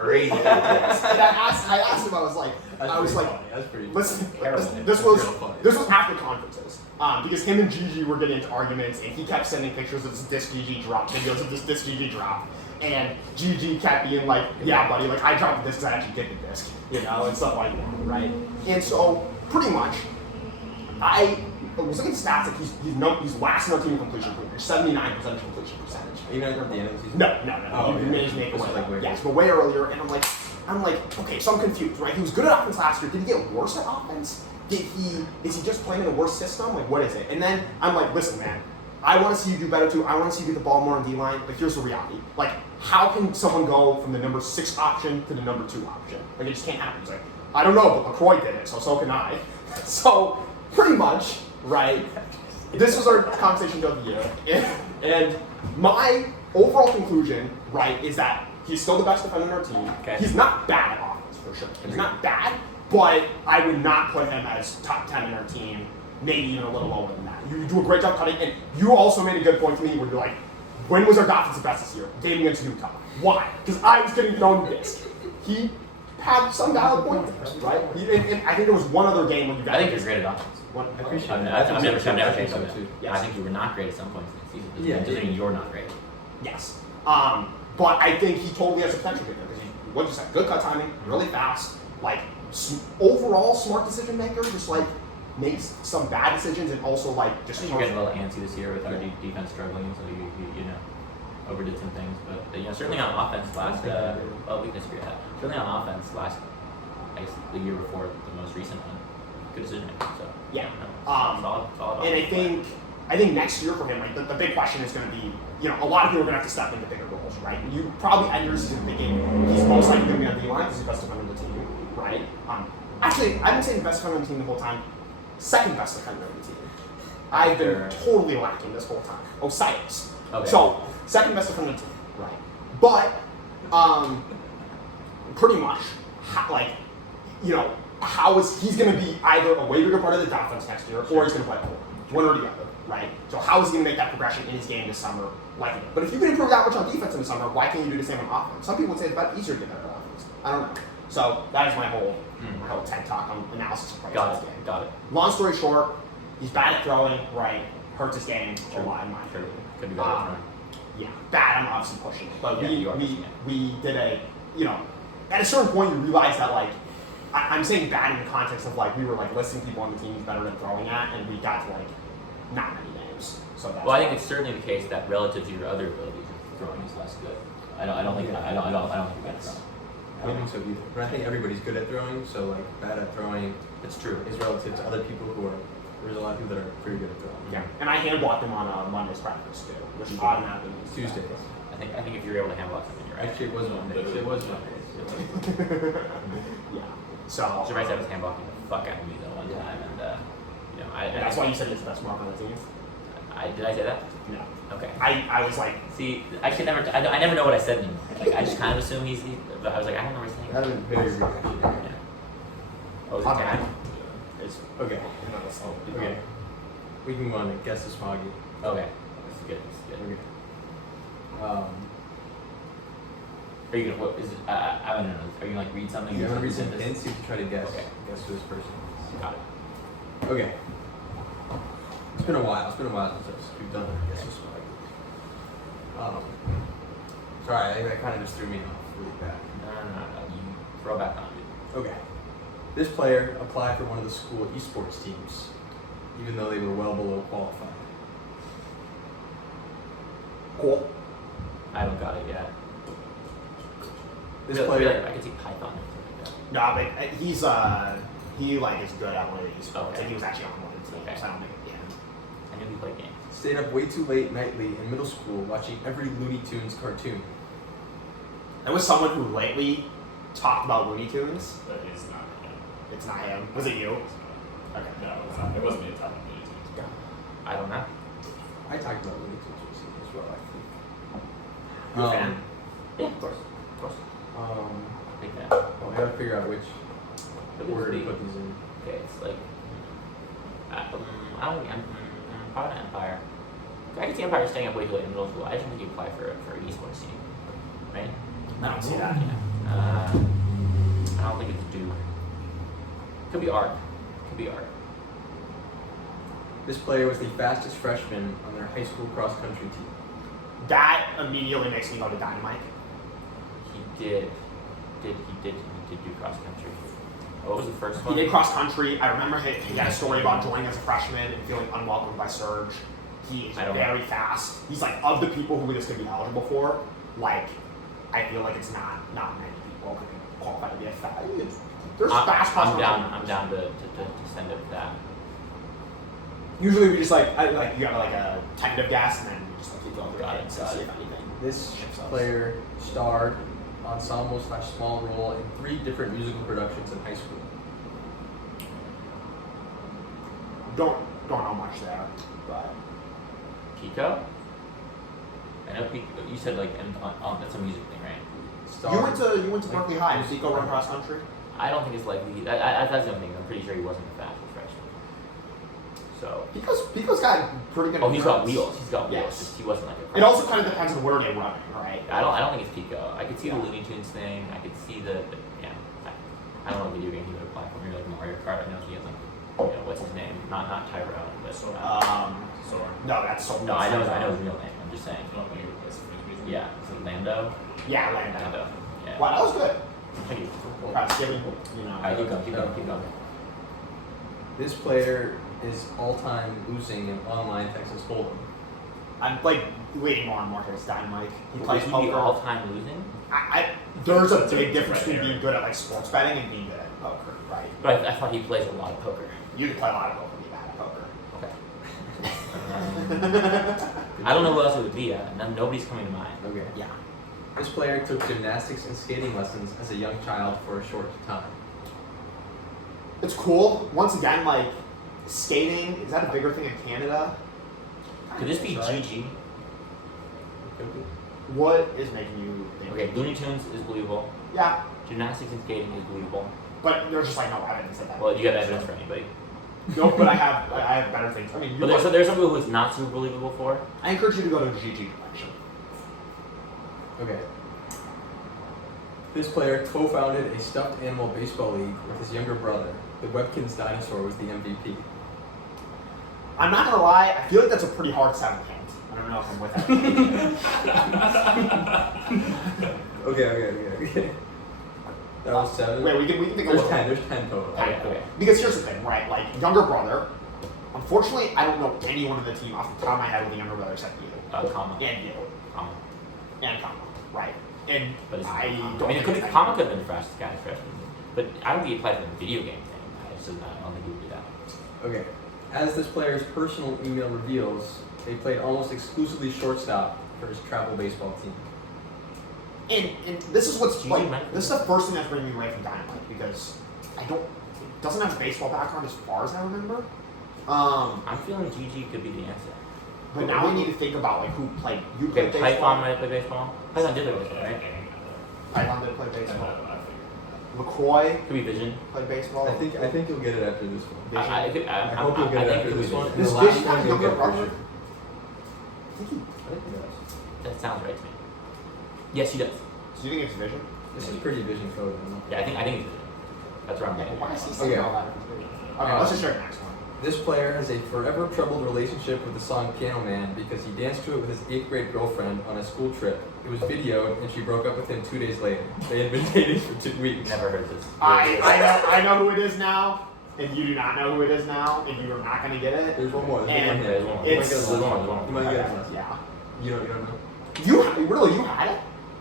Crazy. and I asked him, I was like, That's pretty funny. listen, Terrible. this was Real funny. after conferences. Because him and Gigi were getting into arguments, and he kept sending pictures of this disc Gigi drop, videos of this disc Gigi drop. And Gigi kept being like, yeah, buddy, like I dropped the disc because I actually did the disc, you know, and stuff like that, right? And so, pretty much, I was looking at stats, like he's last in our team in completion percentage, 79% completion percentage. You know, at the end of the season? No. Oh, He yeah. managed to make it This was like way yes, but way earlier, and I'm like, okay, so I'm confused, right? He was good at offense last year. Did he get worse at offense? Is he just playing in a worse system? Like, what is it? And then I'm like, listen, man, I want to see you do better too. I want to see you get the ball more on D-line, but here's the reality. Like, how can someone go from the number 6 option to the number 2 option? Like, it just can't happen. He's like, I don't know, but LaCroix did it, so can I. So, pretty much, right, this was our conversation of the year. And my overall conclusion, right, is that He's still the best defender on our team. Okay. He's not bad at offense, for sure. He's not bad, but I would not put him as top 10 in our team, maybe even a little lower than that. You do a great job cutting, and you also made a good point to me where you're like, when was our defensive best this year? Game against Utah. Why? Because I was getting known this. He had some valid points, right? And I think there was one other game when you guys. I think you're great at offense. I appreciate I've it. never I changed think that. so too. Yeah, I think you were not great at some points in the season. Yeah, Doesn't mean you're not great. Yes. But I think he totally has a potential to because what you said, good cut timing, really fast, like overall smart decision maker, just like makes some bad decisions and also like I just. think you're getting a little antsy this year with our defense struggling, so you know overdid some things. But you know certainly on offense last weakness we had. Certainly on offense last, I guess the year before the most recent one, good decision making. So Yeah. Solid And I offense. think next year for him, like the big question is going to be, you know, a lot of people are going to have to step into bigger roles, right? You probably end your season thinking he's most likely going to be on the line because he's the best defender on the team, right? Actually, I've been saying the best defender on the team the whole time. Second best defender on the team. I've been totally lacking this whole time. Osiris. Okay. So second best defender on the team, right? But pretty much, like, you know, how is he's going to be either a way bigger part of the defense next year, or he's going to play a forward, one or the other, right? So how is he going to make that progression in his game this summer? Like, but if you can improve that much on defense in the summer, why can't you do the same on offense? Some people would say it's about easier to get better at offense. I don't know. So that is my whole TED talk on analysis of Brightside game. Got it. Long story short, he's bad at throwing, right? Hurts his game a lot in my Sure. opinion. Could be better at throwing. Yeah, bad. I'm obviously pushing it, but Yeah, you are pushing it. we did a, you know, at a certain point you realize that like I'm saying bad in the context of like we were like listing people on the team who's better than throwing at, and we got to like not many names. So that's Well, I think it's certainly the case that relative to your other abilities, throwing is less good. I don't think you're bad at throwing. I don't think so either. But I think everybody's good at throwing, so like bad at throwing It's true. is relative to other people who are. There's a lot of people that are pretty good at throwing. yeah. And I hand blocked him on Monday's practice too, which automatically means Tuesdays. I think if you're able to handle something, you're right. Actually, it was Monday. It was Monday. yeah. So Mr. Brightside was handballing the fuck out of me though one time, and you know, and that's why you said he's the best mark on the team. Did I say that? No. Okay. I was like, See, I should never. I never know what I said anymore. Like I just kind of assume he's. But I was like, I don't know what he's saying. That would have been very rude. Actually. Yeah. Oh, was it Okay. tag? Okay. Okay. We can move on to guess the Smaugie. Okay. This is good. This is good. Okay. Are you gonna? What is it? I don't know. Are you gonna like read something? You want to read some Send this? hints? You can try to guess. Okay. Guess who this person is. Got it. Okay. It's been a while since we've done it. Guess who's Smaugie. Sorry, that kind of just threw me off really bad. No. You throw back on me. Okay. This player applied for one of the school esports teams, even though they were well below qualified. cool. I haven't got it yet. This Really, player. I could see Python or something like that. No, but he's he like is good at one of these sports, Okay. and he was actually on one of the teams. Okay. So I don't think, yeah. I knew he played games. Stayed up way too late nightly in middle school watching every Looney Tunes cartoon. There was someone who lately talked about Looney Tunes. That is not him. It's not him. Was it you? Okay. No, it's not. It wasn't me talking about Looney Tunes. I don't know. I talked about Looney Tunes recently as well, I think. You a fan? Yeah, of course. Of course. Big fan. I gotta figure out which order to Be- put these in. Okay, it's like. I don't think probably Empire. I can see Empire staying up way too late in middle school. I just don't think you apply for an esports team, right? I don't see that. Yeah. I don't think it's Duke. Could be Arc. Could be Arc. This player was the fastest freshman on their high school cross country team. That immediately makes me go to Dynamite. He did do cross country. What was the first He one? did cross country. I remember he had a story about joining as a freshman and feeling unwelcomed by Surge. He is I don't very fast. He's like of the people who this could be eligible for. Like, I feel like it's not many people who can qualify to be a fast. There's fast cross country. I'm down to send it to that. Usually we just like you have like a tentative guess and then we just like keep going through Got it it, and got see it. if anything. This Ships us. player starred ensemble/small role in 3 different musical productions in high school. Don't know much there, but Pico? I know Pico. You said like on that's a music thing, right? star. You went to Berkeley High. Did he go run cross country? I don't think it's likely. That's the only thing. I'm pretty sure he wasn't the fastest freshman. So. Pico's got pretty good. Oh, he's got endurance. wheels. He's got wheels. Yes. Just, he wasn't like a. It also kind of depends on where they're running, right? I don't think it's Pico. I could see the Looney Tunes thing. I could see the yeah. I don't know what video game he would apply for. Maybe like Mario Kart. I know he has like, what's his name? Not Tyrone, but Sora. No, that's so. no, I know his real name. I'm just saying. I don't think it was for his reason. Yeah, is it Lando? Yeah, Lando. Yeah. Wow, that was good. Thank you. Perhaps given, Alright, keep going. This player is all-time losing in online Texas Hold'em. I'm like waiting more and more for his dynamite. He plays Would he be poker. all-time losing? There's a big difference Right between there. being good at like sports betting and being good at poker, right? But I thought he plays a lot of poker. You can play a lot of poker and be bad at poker. Okay. I don't know who else it would be. Nobody's coming to mind. Okay. Yeah. This player took gymnastics and skating lessons as a young child for a short time. It's cool. Once again, like skating, is that a bigger thing in Canada? Could this be Right? GG? What is making you think? Okay, Looney Tunes is believable. Yeah, Gymnastics and skating is believable. but there's just like no evidence of that. Well, you got evidence for anybody. No, but I have better things. I mean, But there's some people who it's not super believable for. I encourage you to go to a GG collection. Okay. This player co-founded a stuffed animal baseball league with his younger brother. The Webkins dinosaur was the MVP. I'm not gonna lie, I feel like that's a pretty hard 7 hint. I don't know if I'm with that. Okay. That was 7. Wait, we can think of There's what- 10. There's 10 total. Okay. Because here's the thing, right? Like younger brother. Unfortunately, I don't know anyone on the team off the top of my head with a younger brother except you Comma. and you Comma. and Kama, right? And But it's I not. don't. I mean, it think could it's Comma could have been the fastest guy freshman, but I don't think he applied for the video game thing. I don't think he would do that. Okay. As this player's personal email reveals, they played almost exclusively shortstop for his travel baseball team. And this is what's GG like. might- This is the first thing that's bringing me away from Dynamite because it doesn't have a baseball background as far as I remember. I'm feeling GG could be the answer. But now we need to think about like who played. You Okay, played Python baseball. might have played baseball. Python did play baseball, right? Python did play I baseball. figured. LaCroix Could be Vision. played baseball. I think you'll get it after this one. Vision. I hope you'll get it think after it this could be one. Vision. And This the last Vision one has you'll younger get brother. Vision. I think he. That sounds right to me. Yes, he does. So you think it's Vision? This is pretty Vision code. Yeah, I think it's Vision. That's where I'm getting. Why is he it. saying Okay. all that? Okay, let's just check the next one. This player has a forever troubled relationship with the song Piano Man because he danced to it with his 8th grade girlfriend on a school trip. It was videoed and she broke up with him 2 days later. They had been dating for 2 weeks. Never heard this. I know who it is now, and you do not know who it is now, and you are not going to get it. There's one more. And There's one more. it's- There's one more. You might get it. Yeah. You don't know. You really you had it?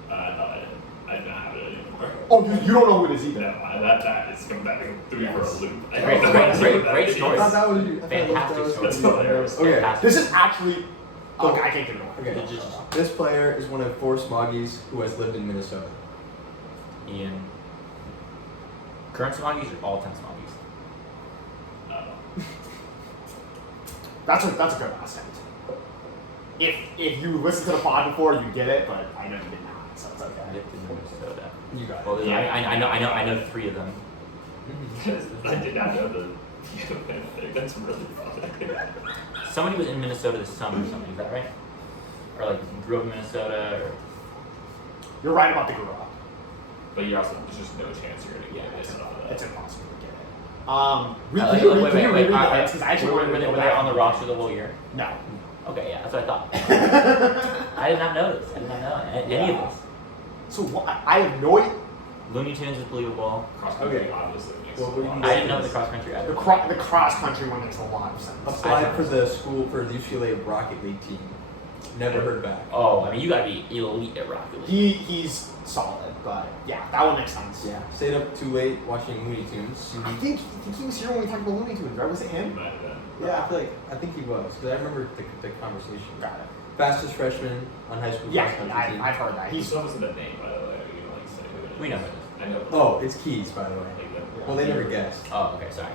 No, I didn't. I didn't have it anymore. Oh, you don't know who it is either. No, that is going back and threw me for a Yes. loop. I Great, don't know great, what great, that great is. story. I thought that was you. Fantastic story. That's hilarious. Okay. Fantastic. This is actually. Okay, I can't give it away. Okay. This player is one of 4 Smaugies who has lived in Minnesota. Ian. Current Smaugies or all 10 Smaugies? That's a good last hint. If you listened to the pod before, you get it, but I know you did not, so it's okay. Lived in Minnesota. You got Well, it. Yeah. I know 3 of them. I did not know the thing. That's really funny. Somebody was in Minnesota this summer or something, is that right? Or like grew up in Minnesota or You're right about the grow up. But you're also, there's just no chance you're going to get it. It's impossible to get it. Wait, Can you wait, reread the wait, hints? 'Cause I actually wanted to were go they back on the and- roster the whole year? No. Okay, yeah, that's what I thought. I did not know this. I did not know any of this. So what? I have no idea. Looney Tunes is believable. Cross country, Okay. obviously. Makes Well, a we lot can of I didn't know sense. the cross country The, either. the cross country one makes a lot of sense. Applied for the school for the UCLA Rocket League team. Never heard back. Oh, I mean, you gotta be elite at Rocket League. He's solid, but yeah, that one makes sense. Yeah. Stayed up too late watching Looney Tunes. I think he was here when we talked about Looney Tunes, right? Was it him? Might have been. Yeah, I think he was because I remember the conversation. Got it. Fastest freshman on high school Yeah, cross country team. I've heard that. He He's still wasn't the name, by the way. You don't like say who it is. We know who it is. I know. Oh, it's Keys, by the way. Like, Well, they never guessed. Oh, okay, sorry.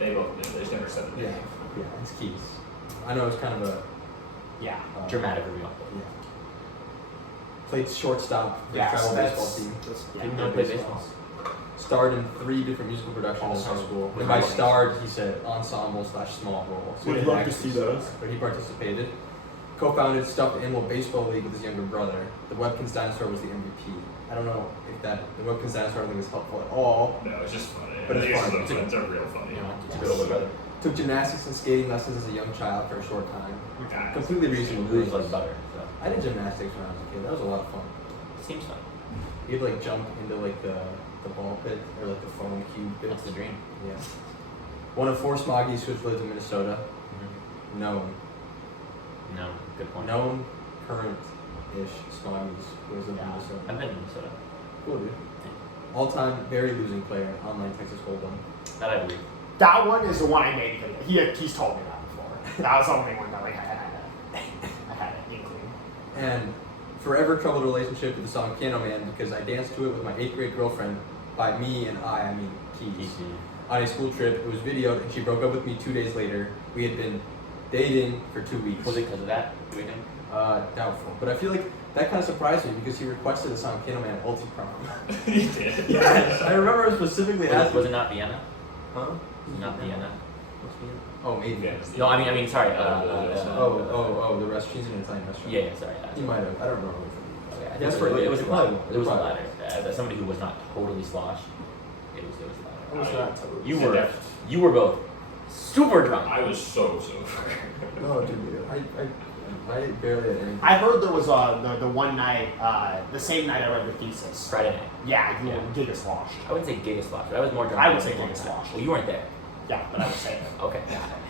They both knew. They just never said the Yeah, name. yeah, it's Keys. I know it's kind of a yeah. Dramatic reveal. yeah. Played shortstop for the Yeah, travel so baseball that's, team. Didn't know play baseball. Starred in 3 different musical productions in high school. And by starred, he said ensemble/small role. So he Would didn't love to actually see those. star, but he participated. Co-founded Stuffed Animal Baseball League with his younger brother. The Webkins dinosaur was the MVP. I don't know if the Webkins dinosaur I think is helpful at all. No, it's just funny. But I it's think fun. It's a real funny. You know, it's a good older brother. Took gymnastics and skating lessons as a young child for a short time. Guys. Completely reasonable. Moves like butter. So I did gymnastics when I was a kid. That was a lot of fun. seems fun. You'd like jump into like the ball pit or like the foam cube pit. That's the dream. Yeah. One of 4 Smaugies who has lived in Minnesota. Known. No, good point. Known current-ish Smaugies who has lived in Yeah, Minnesota. I've been in Minnesota. Cool, dude. All-time very losing player, online Texas Hold'em. That I believe. That one is the one I made because he's told me that before. That was the only one that like I had an inkling. And forever troubled relationship with the song Piano Man because I danced to it with my 8th grade girlfriend. By me and I mean Keys. On a school trip, it was videoed, and she broke up with me 2 days later. We had been dating for 2 weeks. Was it because of that? Do we think? Doubtful. But I feel like that kind of surprised me because he requested the song Piano Man at Ulti Prom. He did. Yes, I remember specifically asking. Was it not Vienna? Huh? Was it not Vienna? Oh, maybe. Yeah. No, I mean, sorry. The restaurant. She's in an Italian restaurant. Yeah, sorry. He might have. I don't remember. Okay, I That's think for- it was the probably- latter. It was the probably. latter. Somebody who was not totally sloshed. It was the I was latter. not totally. You were both super drunk. I was so sober. No, dude. I barely had anything. I heard there was the one night, the same night I read the thesis. Friday night. Yeah, you Yeah. were giga sloshed. I wouldn't say gay sloshed, but I was more drunk. I would than say you gay were. sloshed. Well, you weren't there. Yeah, but I would say it. Okay.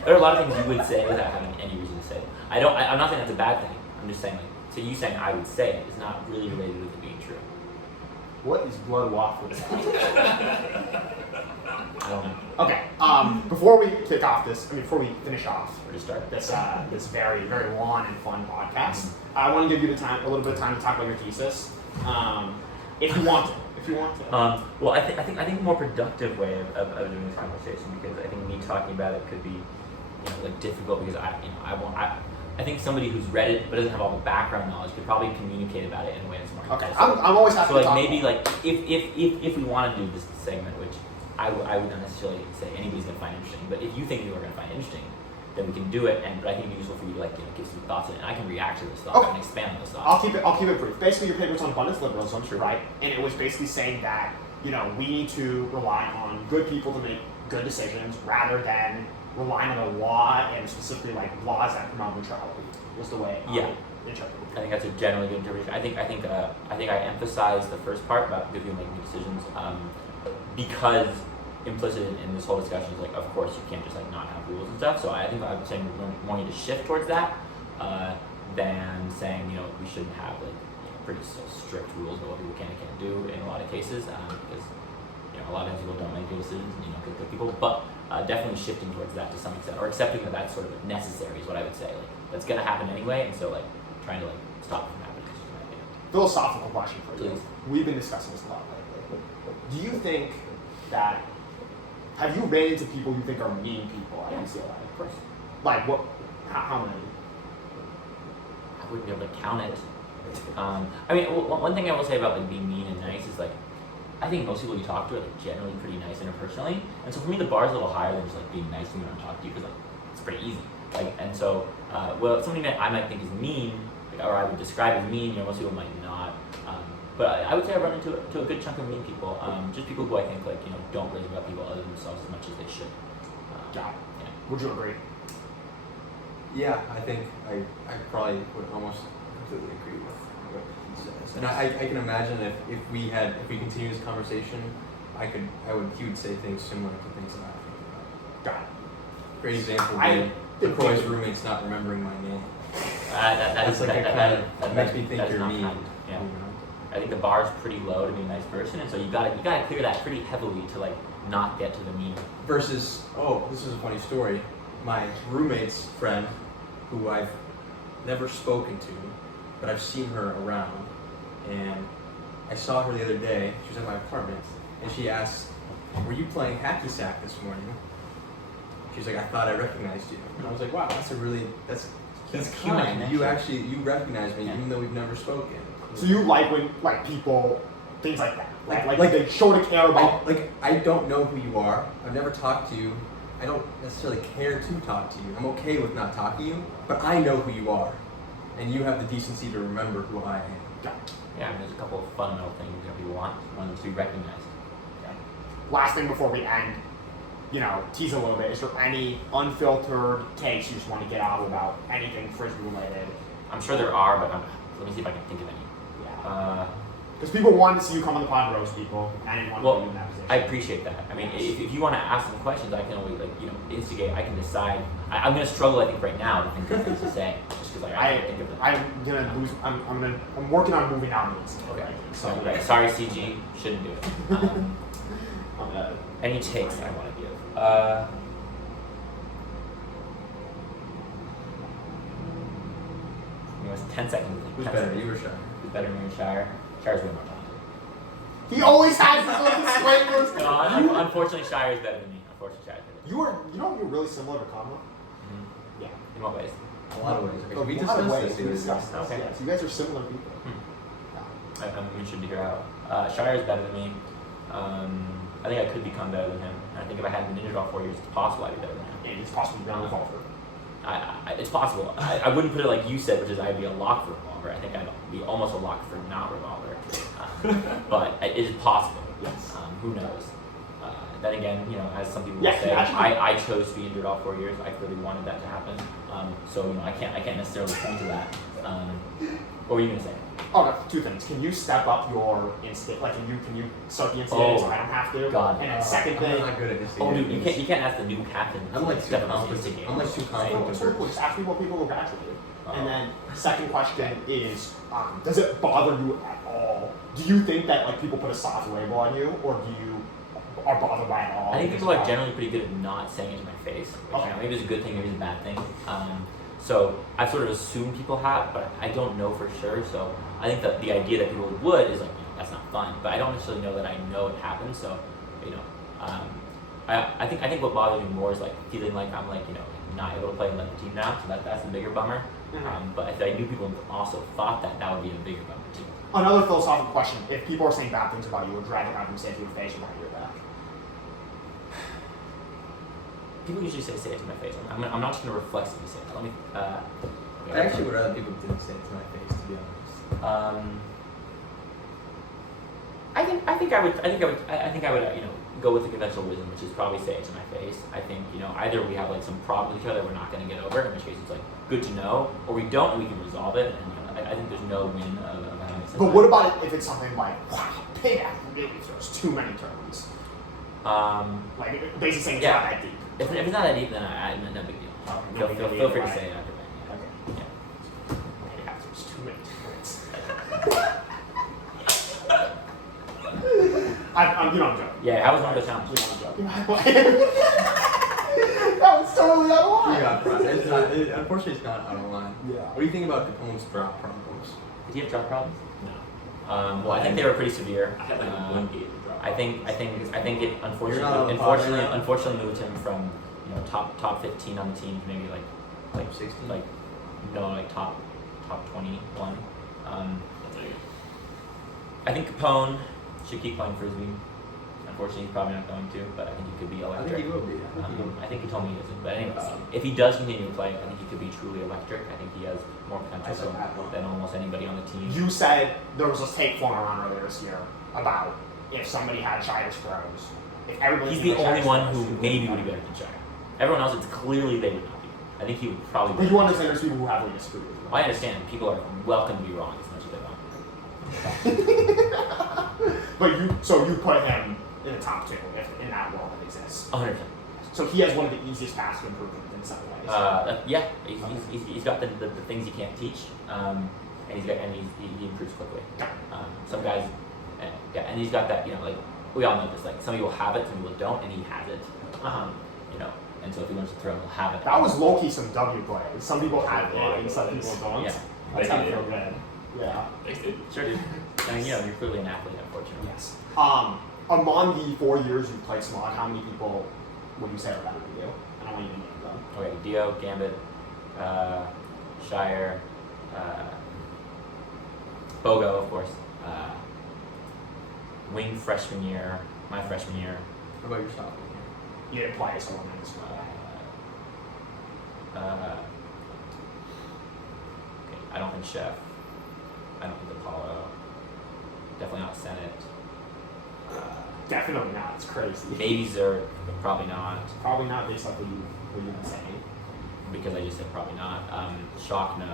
There are a lot of things you would say without having any reason to say it. I'm not saying that's a bad thing. I'm just saying, like, so you saying I would say it is not really related with it being true. What is blood waffle? I don't know. Okay. Before we kick off before we finish off Or just start. this very very long and fun podcast, I want to give you a little bit of time to talk about your thesis, if you want to. Well, I think a more productive way of doing this conversation, because I think me talking about it could be, like difficult because I think somebody who's read it but doesn't have all the background knowledge could probably communicate about it in a way that's more Okay. interesting. I'm always happy So to like talk maybe about like if we want to do this segment, which I would not necessarily say anybody's gonna find interesting, but if you think people are gonna find interesting, then we can do it. But I think it'd be useful for you to give some thoughts on it, and I can react to those thoughts Okay. and expand on those thoughts. I'll keep it brief. Basically, your paper was on abundance liberalism, right? And it was basically saying that we need to rely on good people to make good decisions rather than relying on the law and specifically like laws that promote neutrality. Was the way Yeah. I interpreted I think that's a generally good interpretation. I think I emphasized the first part about good people making good decisions, because implicit in this whole discussion is like, of course, you can't just like not have rules and stuff. So I think I'm saying we want you to shift towards that than saying we shouldn't have like pretty strict rules about what people can and can't do in a lot of cases, because a lot of times people don't make good decisions and good people, but definitely shifting towards that to some extent, or accepting that that's sort of necessary is what I would say. Like that's gonna happen anyway, and so like trying to like stop it from happening is just my idea. Philosophical question for you. Please. We've been discussing this a lot lately. Do you think that have you ran into people you think are mean people at UCLA? Of course. Like what? How many? I wouldn't be able to count it. I mean, one thing I will say about like being mean and nice is like, I think most people you talk to are like generally pretty nice interpersonally, and so for me the bar is a little higher than just like being nice to me when I'm talking to you, because like it's pretty easy. Like, and so something that I might think is mean, or I would describe as mean, most people might not. But I would say I've run into a good chunk of mean people, just people who I think like don't really about people other than themselves as much as they should. Got it. Yeah. Would you agree? Yeah, I think I probably would almost completely agree with what he says. And I can imagine if we continue this conversation, he would say things similar to things that I think about. Got it. Great example I would be think LaCroix's roommates not remembering my name. That's That makes me think you're not mean. kind. Yeah. I think the bar is pretty low to be a nice person, and so you gotta clear that pretty heavily to like not get to the mean. Versus, this is a funny story. My roommate's friend, who I've never spoken to, but I've seen her around, and I saw her the other day. She was at my apartment, and she asked, "Were you playing hacky sack this morning?" She's like, "I thought I recognized you." And I was like, "Wow, that's That's kind. connection. You recognize me, Yeah. even though we've never spoken." So you like when like people, things like that, right? Like they show to care about. I don't know who you are. I've never talked to you. I don't necessarily care to talk to you. I'm okay with not talking to you, but I know who you are, and you have the decency to remember who I am. Yeah, I mean, there's a couple of fundamental things that we want. One is to be recognized. Yeah. Last thing before we end, tease a little bit. Is there any unfiltered takes you just want to get out about anything Frisbee related? I'm sure there are, but let me see if I can think of any. Yeah. Because people wanted to see you come on the pod and roast people. I didn't want to put you in that position. I appreciate that. I mean, if you want to ask some questions, I can always instigate. I can decide. I'm going to struggle, I think, right now to think of things to say, just because I can't think of them. I'm gonna lose. I'm working on moving out of this. Okay. So Right. Sorry, CG. Shouldn't do it. Any takes I want to give. It was 10 seconds. Who's 10 better, seconds. you or Shire? Who's better, me or Shire? Shire's way more talented. he always has this little disclaimers. No, unfortunately, Shire is better than me. Unfortunately, Shire is better than me. You're really similar to Kama. Yeah. In what ways? A lot of ways. A We lot of discussed ways. this We the discussed other this. Okay. Yeah, so you guys are similar people. I'm interested to hear how. Shire is better than me. I think I could become better than him. And I think if I hadn't been injured all 4 years, it's possible I'd be better than him. And it's possible you're on revolver. It's possible. I wouldn't put it like you said, which is I'd be a lock for revolver. I think I'd be almost a lock for not revolver. But it is possible. Yes. Who knows? Then again, as some people Yeah, will say, actually- I chose to be injured all 4 years. I really wanted that to happen. So I can't necessarily point to that. What were you gonna say? Oh, no, two things. Can you step up your instinct? Like, can you start the instinct so I don't have to? God. And then second I'm thing. not good at Oh, instigating. dude, you can't ask the new captain. I'm like too step up his confident. instigator. I'm like too confident. It's cool. Just ask me what people will actually do. Oh. And then second question is, does it bother you at all? Do you think that like people put a soft label on you, or do you are bothered by it at all? I think people are generally pretty good at not saying it to my face. Which, Okay. maybe it's a good thing, maybe it's a bad thing. So I sort of assume people have, but I don't know for sure. So I think that the idea that people would is like, that's not fun. But I don't necessarily know that I know it happens. So, I think what bothers me more is like feeling like I'm like not able to play and let the team now. So that's the bigger bummer. Mhm. But if I knew people also thought that would be a bigger bummer too. Another philosophical question: if people are saying bad things about you, would rather have them say it to your face or behind your back? People usually say it to my face. I'm not just gonna reflexively say that. Let me. I actually would rather people didn't say it to my face, to be honest. I think I would go with the conventional wisdom, which is probably say it to my face. I think either we have like some problem with each other we're not going to get over, in which case it's like good to know, or we don't and we can resolve it. And I think there's no win of having it. But what about if it's something like, wow, PaybaK really throws too many turns? Like basically saying it's Yeah. not that deep. If it's not that deep, then no big deal. No big deal Feel free to either say way. it after that. Okay. Yeah. PaybaK throws too many turns. I'm joking. Yeah, I was one of the challenge. I'm that was totally out of line. Yeah, unfortunately, it's not out of line. Yeah. What do you think about Capone's drop problems? Did he have drop problems? No. Well, I think they were pretty severe. I had like one game to drop. I think it You're not on the unfortunately moved him from top 15 on the team to maybe like 16? like top 21. I'll tell you. I think Capone should keep playing frisbee. Unfortunately, he's probably not going to, but I think he could be I electric. think he will be. I think he told me he isn't. But anyways, if he does continue to play, I think he could be truly electric. I think he has more potential than almost anybody on the team. You said there was this take flown around earlier this year about if somebody had Shire's throws. If everybody He's came the with only Shire's one throws, who maybe would be better than Shire. Everyone else, it's clearly they would not be. I think he would probably be. But you understand there's people who heavily disagree with you. I understand. People are welcome to be wrong as much as they want. But you put him in the top two if in that world that exists. 100%. So he has one of the easiest paths to improvement in some ways. Yeah, he's got the things you can't teach, and he improves quickly. Some guys, and he's got that like we all know this. Like some people have it, some people don't, and he has it. And so if he wants to throw, he'll have it. That was low key some W play. Some people have it and some people don't. Yeah. That's Thank how I you. feel good. Yeah. Thanks, dude. Sure, dude. I mean, you're clearly an athlete, unfortunately. Yes. Among the 4 years you've played Smaug, how many people would you say are better than you? I don't want you to name them. Okay, Dio, Gambit, Shire, BOGO, of course. Wing freshman year, my freshman year. How about your sophomore You didn't play, so I'm as well. Okay, I don't think Chef. I don't think Apollo. Definitely not Senate. Definitely not. It's crazy. Maybe Zerk, but probably not. Probably not based off what you've been saying. Because I just said probably not. Shock, no.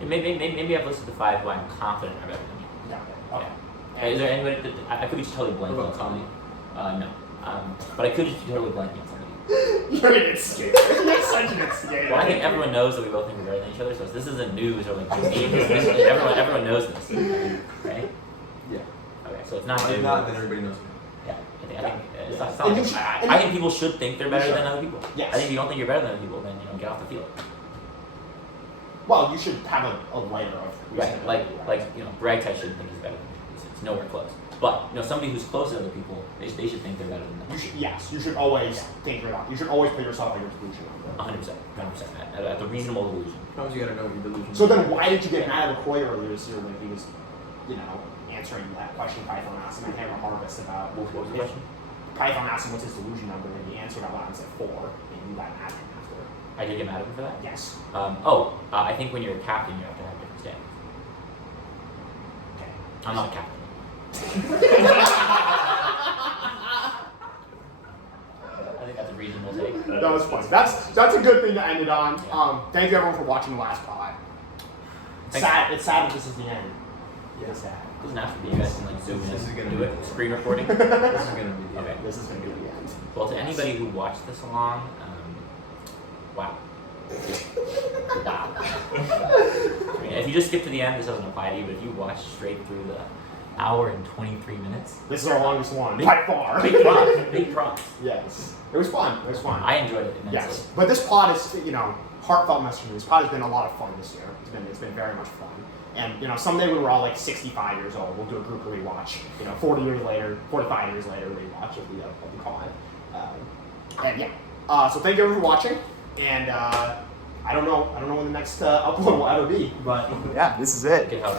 And maybe I've listed the 5 who I'm confident are better than me. Got it. Okay. Yeah. Is there anybody that I could be just totally blanking What on about somebody? No. But I could just be totally blanking on somebody. You're an instigator. You're such an instigator. Well, I think everyone knows that we both think we're better than each other, so this isn't news or like everyone knows this, right? Yeah. Okay, so it's not If news. not, then everybody knows. Yeah, I think it's not And you like- should- I think people should think they're better than other people. Yes. I think if you don't think you're better than other people, then get off the field. Well, you should have a layer of Right, like Brightside shouldn't think he's better than me. It's nowhere close. But somebody who's close to other people, they should think they're better than them. you should always think you're not. You should always put yourself in your delusion. 100%, at the reasonable delusion. Sometimes you gotta know what your delusion. So then, why did you get mad at McCoy earlier this year when he was, answering that question Python asked him at Hammer Harvest about What was the question? Python asked him what's his delusion number, and he answered out loud and said 4, and you got mad at him after. I did get mad at him for that? Yes. I think when you're a captain, you have to have different standards. Okay. I'm not a captain. I think that's a reasonable take. That was funny. That's a good thing to end it on. Thank you everyone for watching the last pod. Thanks. It's sad that this is the end. Yeah. It's sad. It doesn't have to be. You guys can zoom in. This is gonna do be it. the- Screen recording. This is gonna be the Okay. end. This is gonna be the end. Well, to anybody who watched this along, wow. Wow. I mean, if you just skip to the end, this doesn't apply to you. But if you watch straight through the hour and 23 minutes, This is our longest one Big- by far. big props. Big props. Yes. It was fun. It was fun. I enjoyed it immensely. Yes. But this pod is, heartfelt messaging. This pod has been a lot of fun this year. It's been very much fun. And someday when we're all like 65 years old, we'll do a group rewatch. 40 years later, 45 years later, rewatch of the pod. So thank you everyone for watching. And I don't know when the next upload will ever be, but yeah, this is it. Get how